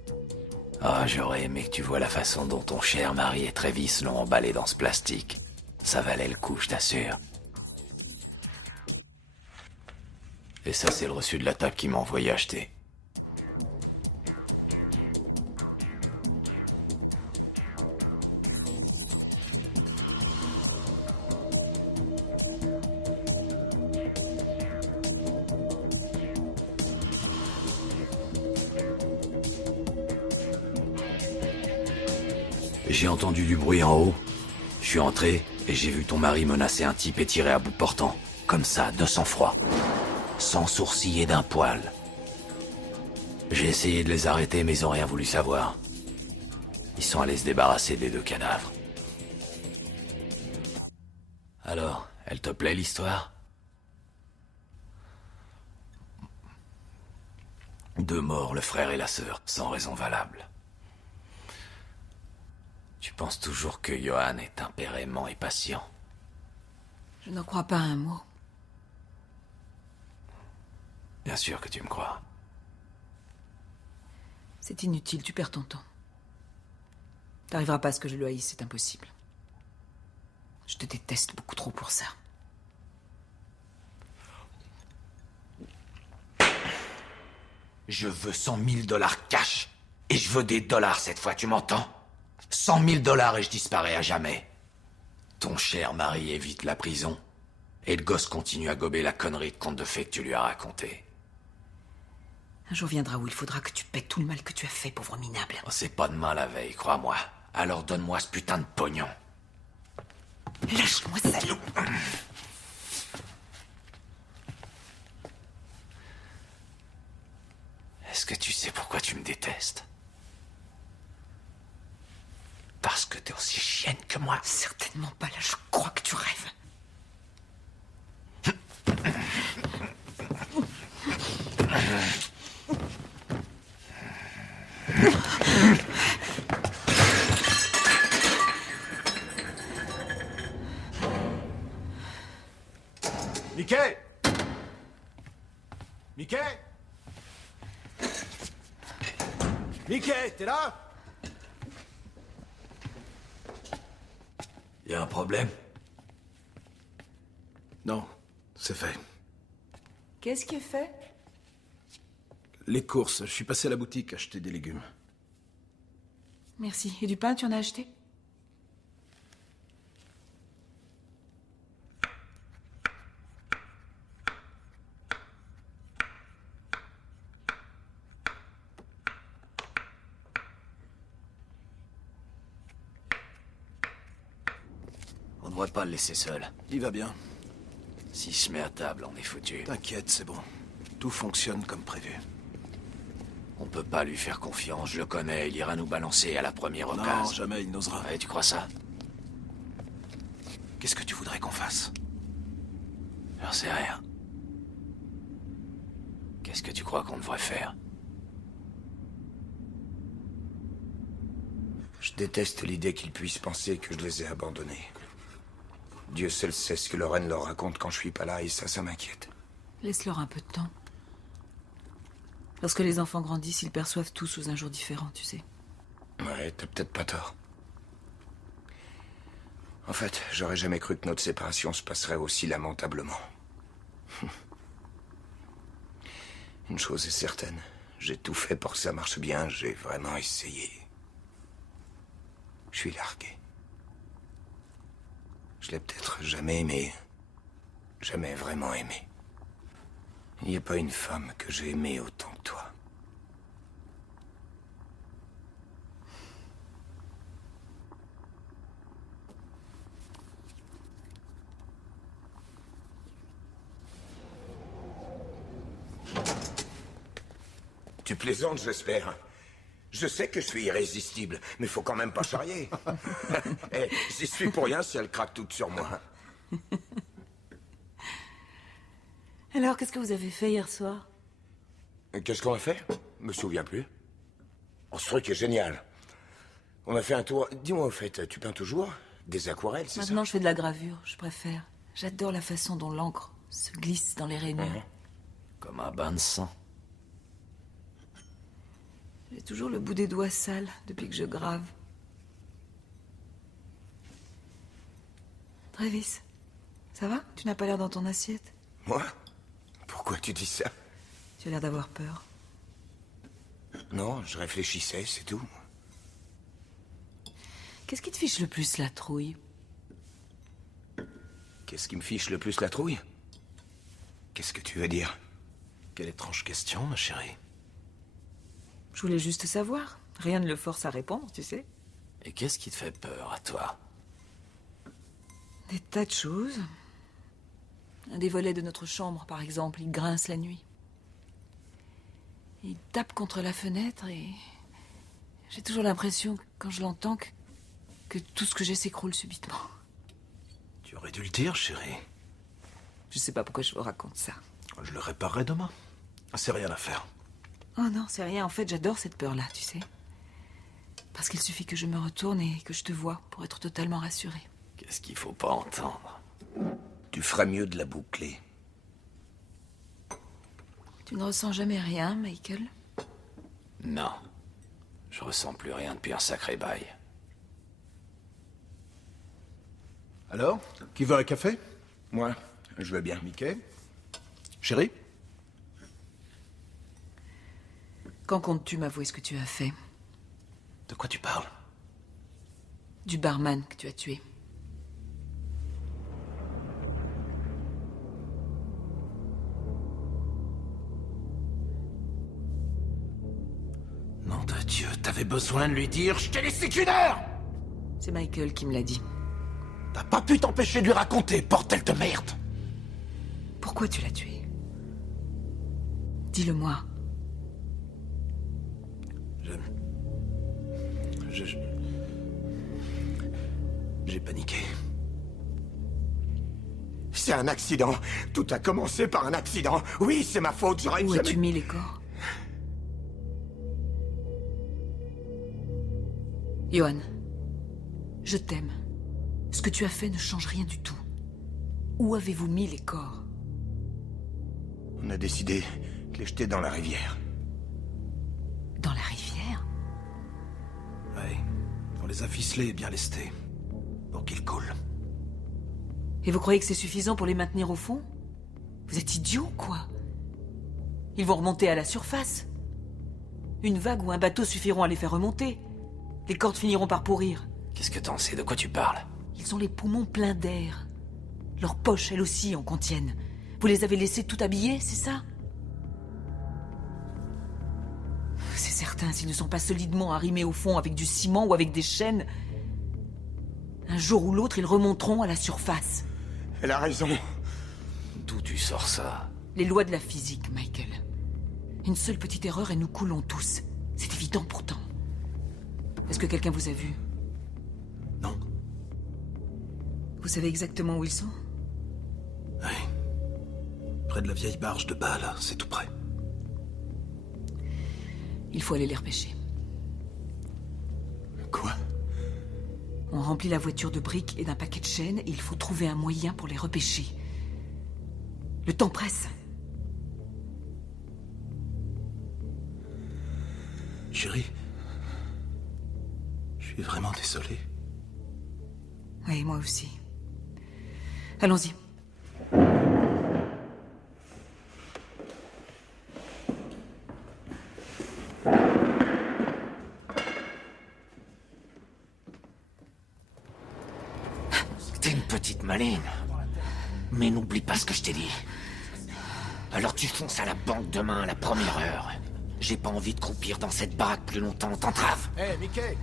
Ah, j'aurais aimé que tu vois la façon dont ton cher mari et Travis l'ont emballé dans ce plastique. Ça valait le coup, je t'assure. Et ça, c'est le reçu de la table qui m'a envoyé acheter. J'ai entendu du bruit en haut. Je suis entré et j'ai vu ton mari menacer un type et tirer à bout portant. Comme ça, de sang-froid. Sans sourciller d'un poil. J'ai essayé de les arrêter, mais ils ont rien voulu savoir. Ils sont allés se débarrasser des 2 cadavres. Alors, elle te plaît l'histoire? 2 morts, le frère et la sœur, sans raison valable. Tu penses toujours que Johan est un père aimant et patient? Je n'en crois pas un mot. Bien sûr que tu me crois. C'est inutile, tu perds ton temps. T'arriveras pas à ce que je le haïsse, c'est impossible. Je te déteste beaucoup trop pour ça. Je veux 100 000 $ cash. Et je veux des dollars cette fois, tu m'entends? 100 000 $ et je disparais à jamais. Ton cher mari évite la prison. Et le gosse continue à gober la connerie de conte de fées que tu lui as raconté. Un jour viendra où il faudra que tu paies tout le mal que tu as fait, pauvre minable. Oh, c'est pas demain la veille, crois-moi. Alors donne-moi ce putain de pognon. Lâche-moi, salaud! Est-ce que tu sais pourquoi tu me détestes? Parce que t'es aussi chienne que moi. Certainement pas, là, je crois que tu rêves. Mickey! Mickey? Mickey, t'es là? Y a un problème? Non, c'est fait. Qu'est-ce qui est fait? Les courses, je suis passé à la boutique acheter des légumes. Merci. Et du pain, tu en as acheté? On ne devrait pas le laisser seul. Il va bien. S'il se met à table, on est foutu. T'inquiète, c'est bon. Tout fonctionne comme prévu. On peut pas lui faire confiance, je le connais, il ira nous balancer à la première Non, occasion. jamais il n'osera. Ouais, tu crois ça? Qu'est-ce que tu voudrais qu'on fasse? J'en sais rien. Qu'est-ce que tu crois qu'on devrait faire? Je déteste l'idée qu'ils puissent penser que je les ai abandonnés. Dieu seul sait ce que Lorraine leur raconte quand je suis pas là, et ça m'inquiète. Laisse-leur un peu de temps. Lorsque les enfants grandissent, ils perçoivent tout sous un jour différent, tu sais. Ouais, t'as peut-être pas tort. En fait, j'aurais jamais cru que notre séparation se passerait aussi lamentablement. Une chose est certaine, j'ai tout fait pour que ça marche bien, j'ai vraiment essayé. Je suis largué. Je l'ai peut-être jamais aimé, jamais vraiment aimé. Il n'y a pas une femme que j'ai aimée autant que toi. Tu plaisantes, j'espère. Je sais que je suis irrésistible, mais faut quand même pas charrier. Eh, j'y suis pour rien si elle craque toute sur moi. Alors, qu'est-ce que vous avez fait hier soir? Qu'est-ce qu'on a fait? Me souviens plus. Oh, ce truc est génial. On a fait un tour... Dis-moi, au fait, tu peins toujours? Des aquarelles, c'est ça? Maintenant, je fais de la gravure, je préfère. J'adore la façon dont l'encre se glisse dans les rainures. Comme un bain de sang. J'ai toujours le bout des doigts sales depuis que je grave. Travis, ça va? Tu n'as pas l'air dans ton assiette. Moi? Pourquoi tu dis ça? Tu as l'air d'avoir peur. Non, je réfléchissais, c'est tout. Qu'est-ce qui te fiche le plus la trouille? Qu'est-ce qui me fiche le plus la trouille? Qu'est-ce que tu veux dire? Quelle étrange question, ma chérie. Je voulais juste savoir. Rien ne le force à répondre, tu sais. Et qu'est-ce qui te fait peur à toi? Des tas de choses. Un des volets de notre chambre, par exemple, il grince la nuit. Il tape contre la fenêtre et... j'ai toujours l'impression, quand je l'entends, que tout ce que j'ai s'écroule subitement. Tu aurais dû le dire, chérie. Je sais pas pourquoi je vous raconte ça. Je le réparerai demain. C'est rien à faire. Oh non, c'est rien. En fait, j'adore cette peur-là, tu sais. Parce qu'il suffit que je me retourne et que je te vois pour être totalement rassurée. Qu'est-ce qu'il faut pas entendre? Tu ferais mieux de la boucler. Tu ne ressens jamais rien, Michael? Non. Je ressens plus rien depuis un sacré bail. Alors, qui veut un café? Moi, je veux bien. Mickey? Chérie? Quand comptes-tu m'avouer ce que tu as fait? De quoi tu parles? Du barman que tu as tué. Nom de Dieu, t'avais besoin de lui dire, je t'ai laissé qu'une heure! C'est Michael qui me l'a dit. T'as pas pu t'empêcher de lui raconter, bordel de merde! Pourquoi tu l'as tué? Dis-le-moi. J'ai paniqué. C'est un accident. Tout a commencé par un accident. Oui, c'est ma faute, j'aurais Où jamais... as-tu mis les corps? Johan, je t'aime. Ce que tu as fait ne change rien du tout. Où avez-vous mis les corps? On a décidé de les jeter dans la rivière. Dans la rivière? Ouais. On les a ficelés et bien lestés. Pour qu'ils coulent. Et vous croyez que c'est suffisant pour les maintenir au fond? Vous êtes idiot, quoi? Ils vont remonter à la surface. Une vague ou un bateau suffiront à les faire remonter. Les cordes finiront par pourrir. Qu'est-ce que t'en sais? De quoi tu parles? Ils ont les poumons pleins d'air. Leurs poches, elles aussi, en contiennent. Vous les avez laissés tout habillés, c'est ça? C'est certain, s'ils ne sont pas solidement arrimés au fond avec du ciment ou avec des chaînes, un jour ou l'autre, ils remonteront à la surface. Elle a raison. D'où tu sors ça? Les lois de la physique, Michael. Une seule petite erreur et nous coulons tous. C'est évident pourtant. Est-ce que quelqu'un vous a vu? Non. Vous savez exactement où ils sont? Oui. Près de la vieille barge de Bâle, c'est tout près. Il faut aller les repêcher. Quoi? On remplit la voiture de briques et d'un paquet de chaînes et il faut trouver un moyen pour les repêcher. Le temps presse. Chérie, je suis vraiment désolé. Oui, moi aussi. Allons-y. T'es une petite maline. Mais n'oublie pas ce que je t'ai dit. Alors tu fonces à la banque demain à la première heure. J'ai pas envie de croupir dans cette baraque plus longtemps, t'entraves. Hé, Mickey!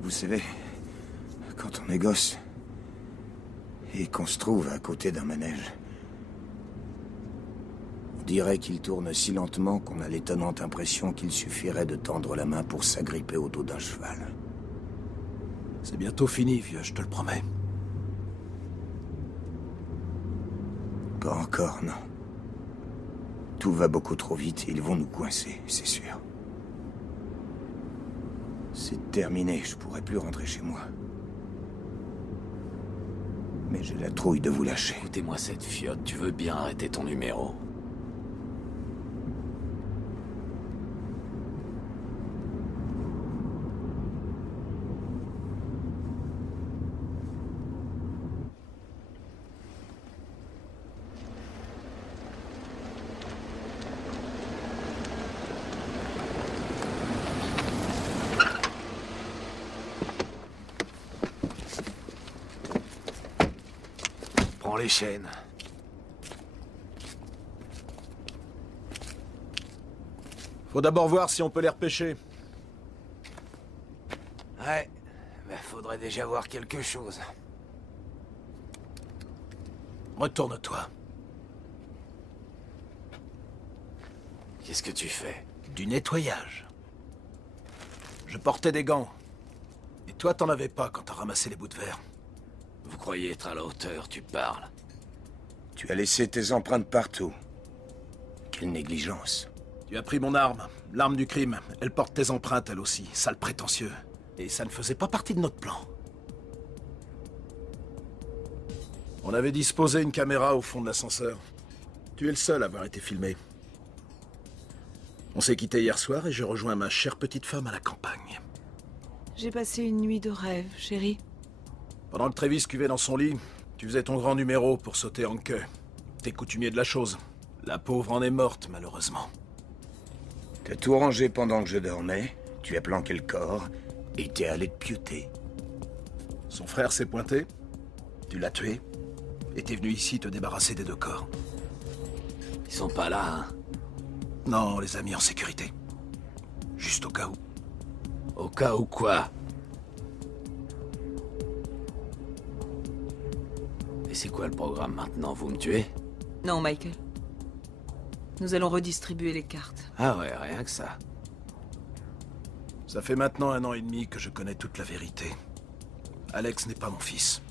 Vous savez, quand on est gosse et qu'on se trouve à côté d'un manège, on dirait qu'il tourne si lentement qu'on a l'étonnante impression qu'il suffirait de tendre la main pour s'agripper au dos d'un cheval. C'est bientôt fini, vieux, je te le promets. Pas encore, non. Tout va beaucoup trop vite et ils vont nous coincer, c'est sûr. C'est terminé, je pourrai plus rentrer chez moi. Mais j'ai la trouille de vous lâcher. Écoutez-moi cette fiotte, tu veux bien arrêter ton numéro? Prends les chaînes. Faut d'abord voir si on peut les repêcher. Ouais, mais faudrait déjà voir quelque chose. Retourne-toi. Qu'est-ce que tu fais? Du nettoyage. Je portais des gants. Et toi, t'en avais pas quand t'as ramassé les bouts de verre. Vous croyez être à la hauteur, tu parles. Tu as laissé tes empreintes partout. Quelle négligence. Tu as pris mon arme, l'arme du crime. Elle porte tes empreintes, elle aussi, sale prétentieux. Et ça ne faisait pas partie de notre plan. On avait disposé une caméra au fond de l'ascenseur. Tu es le seul à avoir été filmé. On s'est quitté hier soir et je rejoins ma chère petite femme à la campagne. J'ai passé une nuit de rêve, chérie. Pendant que Travis cuvait dans son lit, tu faisais ton grand numéro pour sauter en queue. T'es coutumier de la chose. La pauvre en est morte, malheureusement. T'as tout rangé pendant que je dormais, tu as planqué le corps, et t'es allé te pieuter. Son frère s'est pointé, tu l'as tué, et t'es venu ici te débarrasser des deux corps. Ils sont pas là, hein? Non, on les a mis en sécurité. Juste au cas où. Au cas où quoi? Et c'est quoi le programme maintenant? Vous me tuez? Non, Michael. Nous allons redistribuer les cartes. Ah ouais, rien que ça. Ça fait maintenant 1 an et demi que je connais toute la vérité. Alex n'est pas mon fils.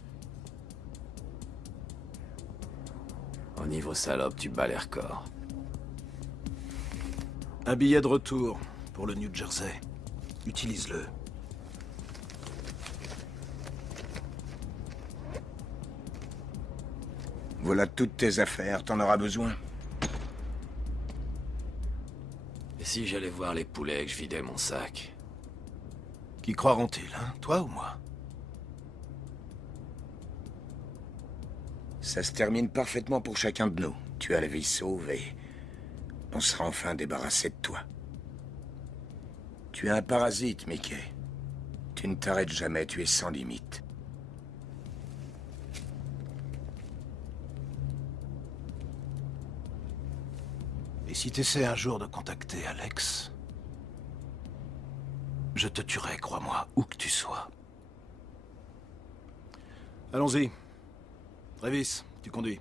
Au niveau salope, tu bats les records. Un billet de retour pour le New Jersey. Utilise-le. Voilà toutes tes affaires, t'en auras besoin. Et si j'allais voir les poulets et que je vidais mon sac? Qui croiront-ils, hein? Toi ou moi? Ça se termine parfaitement pour chacun de nous. Tu as la vie sauve et on sera enfin débarrassé de toi. Tu es un parasite, Mickey. Tu ne t'arrêtes jamais, tu es sans limite. Et si t'essaies un jour de contacter Alex, je te tuerai, crois-moi, où que tu sois. Allons-y. Travis, tu conduis.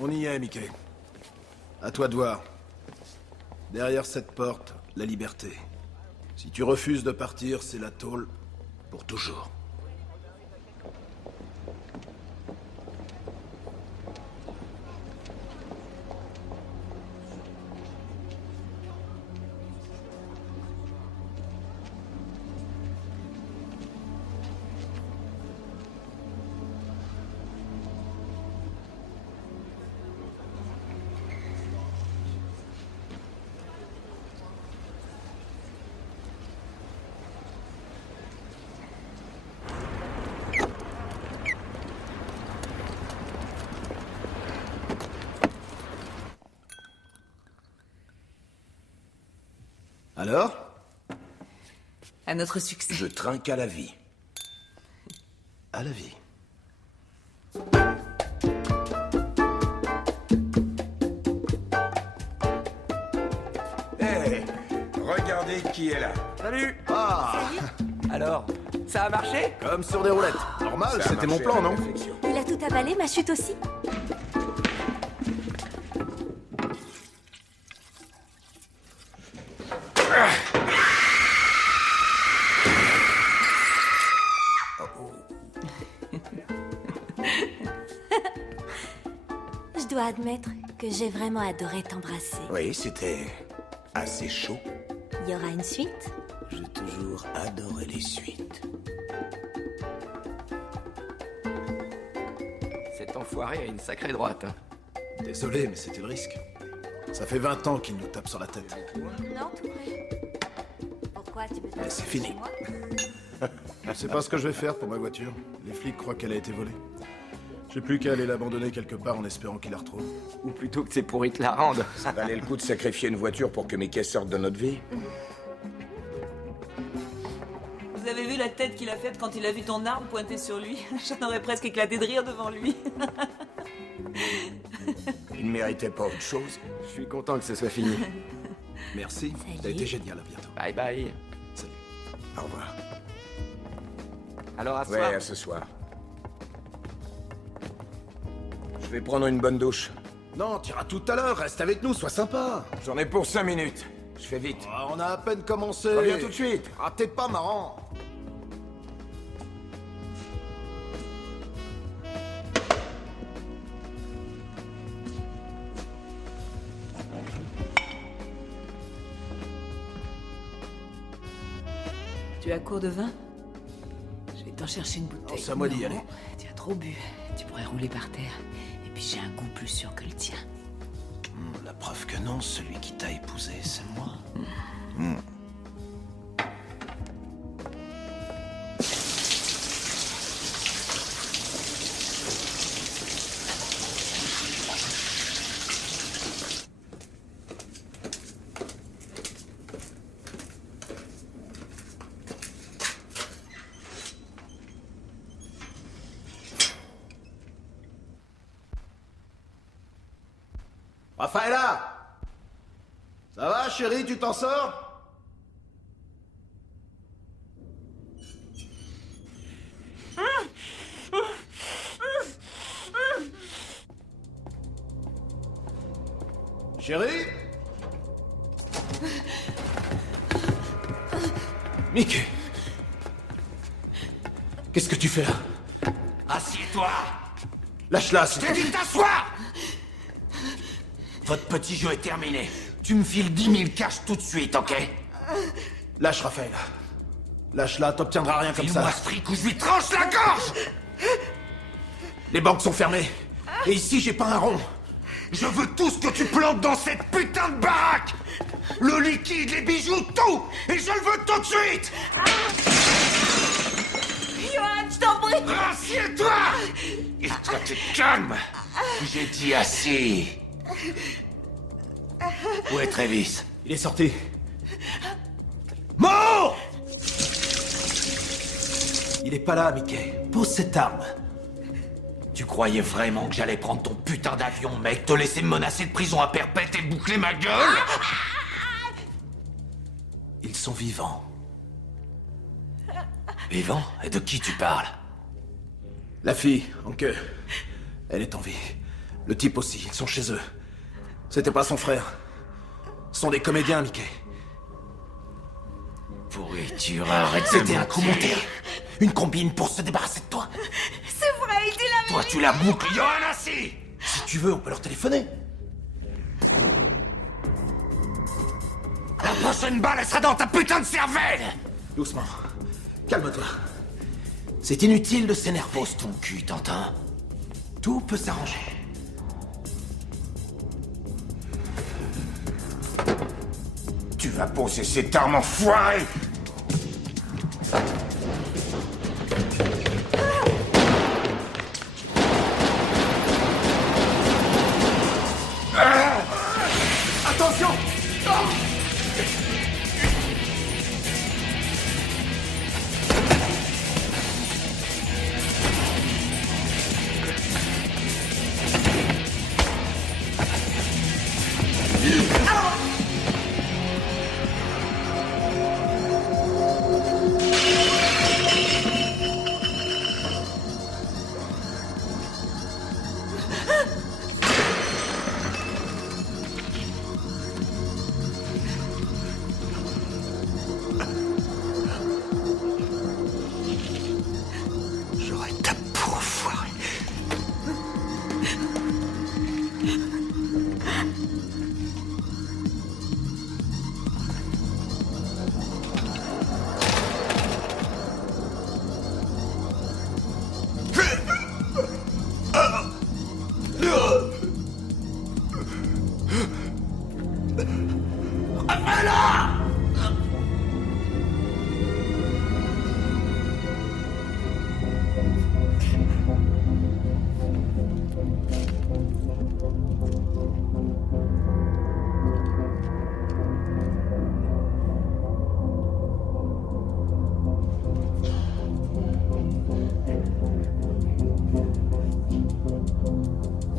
On y est, Mickey. À toi de voir. Derrière cette porte, la liberté. Si tu refuses de partir, c'est la tôle pour toujours. Alors? À notre succès. Je trinque à la vie. À la vie. Hé, regardez qui est là. Salut. Ah. Alors, ça a marché? Comme sur des roulettes. Normal, Ça a c'était mon marché plan, à la non? perfection. Il a tout avalé, ma chute aussi? Je dois admettre que j'ai vraiment adoré t'embrasser. Oui, c'était assez chaud. Il y aura une suite? J'ai toujours adoré les suites. Cet enfoiré a une sacrée droite. Hein. Désolé, mais c'était le risque. Ça fait 20 ans qu'il nous tape sur la tête. Non, tout près. Pourquoi tu veux Mais c'est fini. chez moi? Je sais pas ce que je vais faire pour ma voiture. Les flics croient qu'elle a été volée. J'ai plus qu'à aller l'abandonner quelque part en espérant qu'ils la retrouvent. Ou plutôt que c'est pourri te la rende. Ça valait le coup de sacrifier une voiture pour que Mickey sorte de notre vie? Vous avez vu la tête qu'il a faite quand il a vu ton arme pointée sur lui? J'en aurais presque éclaté de rire devant lui. Il ne méritait pas autre chose. Je suis content que ce soit fini. Merci, t'as été génial, à bientôt. Bye bye. Salut. Au revoir. Alors à ce Ouais, soir. à ce soir. Je vais prendre une bonne douche. Non, t'iras tout à l'heure, reste avec nous, sois sympa. J'en ai pour 5 minutes. Je fais vite. Oh, on a à peine commencé. Reviens tout de suite. Ah, t'es pas marrant. Tu as court de vin? Je vais t'en chercher une bouteille. Non, c'est à moi d'y Non, aller. Tu as trop bu. Tu pourrais rouler par terre. Et puis j'ai un goût plus sûr que le tien. La preuve que non, celui qui t'a épousé, c'est moi. Raphaëlla! Ça va, chérie, tu t'en sors? Chérie? Mickey! Qu'est-ce que tu fais là? Assieds-toi! Lâche-la, Je t'ai dit de t'asseoir! Votre petit jeu est terminé. Tu me files 10 000 cash tout de suite, ok? Lâche, Raphaël. Lâche-la, t'obtiendras rien comme ça. File-moi ce fric ou je lui tranche la gorge! Les banques sont fermées. Et ici, j'ai pas un rond. Je veux tout ce que tu plantes dans cette putain de baraque! Le liquide, les bijoux, tout! Et je le veux tout de suite! Johan, je t'en prie! Rassieds-toi! Et toi, tu te calmes! J'ai dit assis. Où est Travis? Il est sorti. Mort! Il est pas là, Mickey. Pose cette arme. Tu croyais vraiment que j'allais prendre ton putain d'avion, mec, te laisser me menacer de prison à perpète et boucler ma gueule? Ils sont vivants. Vivant? Et de qui tu parles? La fille, Anke, elle est en vie. Le type aussi, ils sont chez eux. C'était pas son frère. Ce sont des comédiens, Mickey. Pourriture, arrête. C'était un coup monté. Une combine pour se débarrasser de toi. C'est vrai, il dit la vérité. Toi, tu la boucles, Yohanasi. Si tu veux, on peut leur téléphoner. La prochaine balle, elle sera dans ta putain de cervelle. Doucement. Calme-toi. C'est inutile de s'énerver. Pose ton cul, t'entends? Tout peut s'arranger. Tu vas poser cette arme enfoirée. Attention! J'aurais ta peau enfoirée.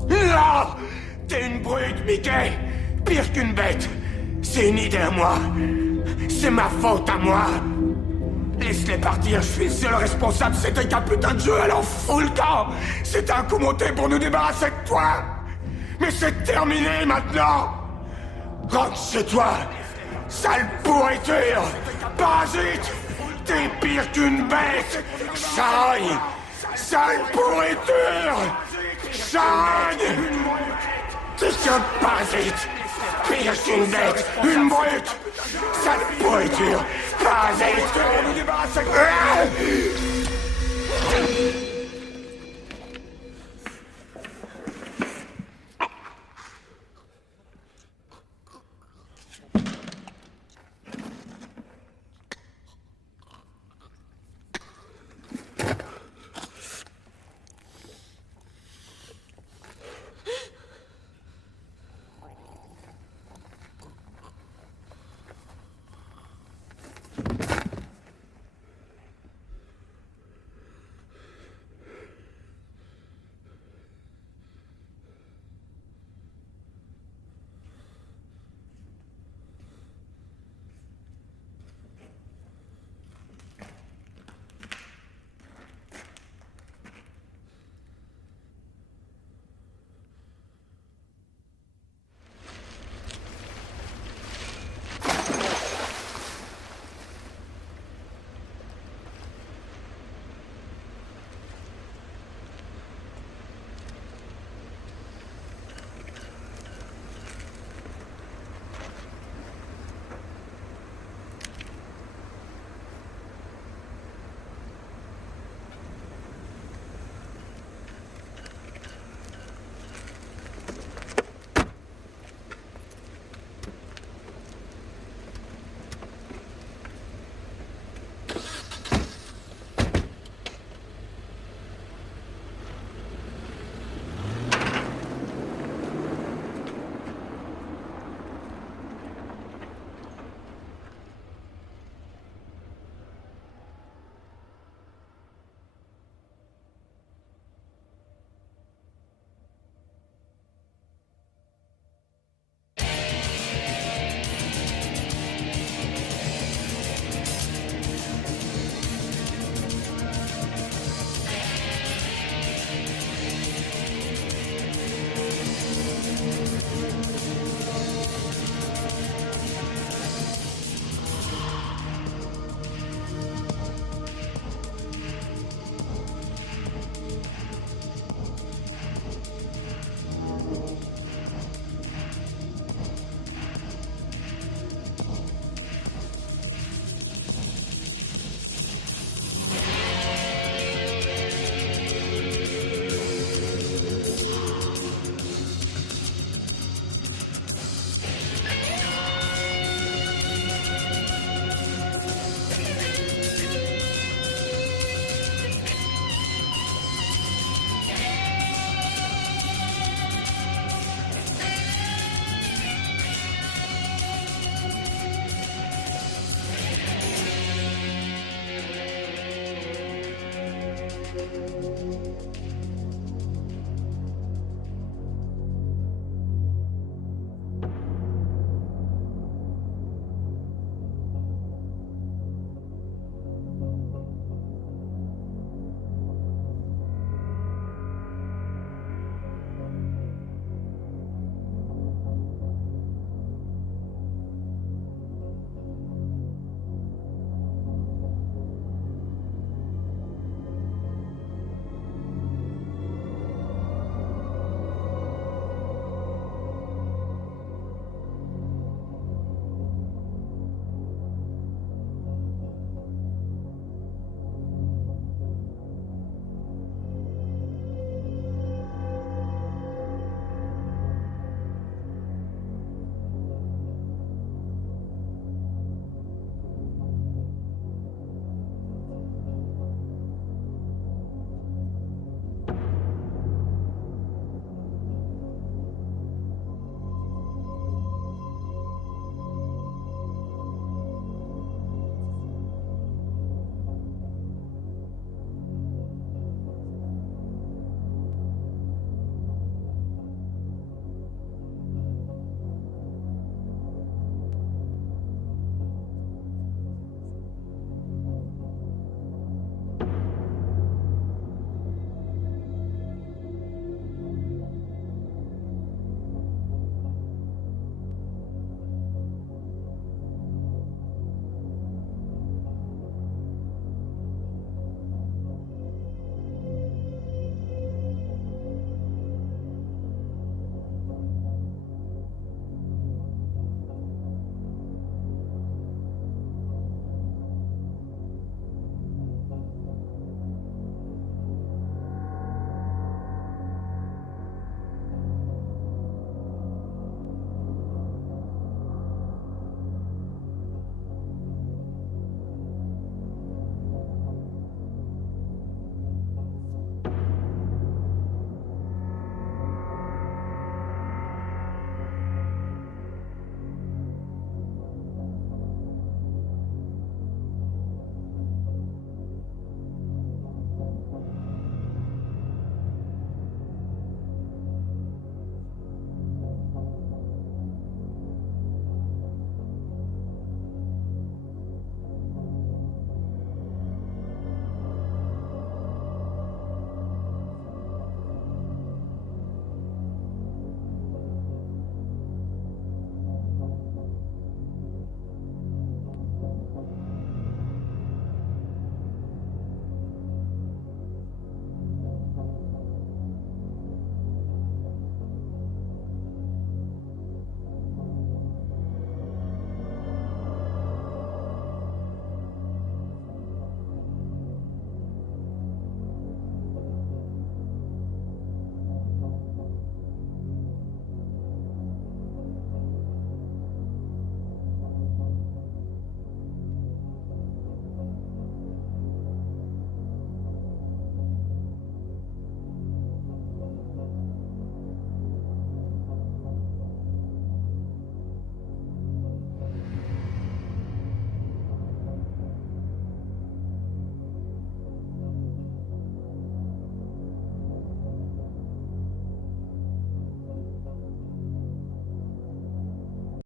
Non! T'es une brute, Mickey! Pire qu'une bête! C'est une idée à moi! C'est ma faute à moi! Laisse-les partir, je suis le seul responsable, c'était qu'un putain de jeu, alors fous le camp! C'était un coup monté pour nous débarrasser de toi! Mais c'est terminé maintenant! Rentre chez toi! Sale pourriture! Parasite! T'es pire qu'une bête! Charogne! Sale pourriture! Charogne! T'es qu'un parasite! Pire qu'une bête! Une brute! Sale pourriture! Parasite! Nous débarrasser!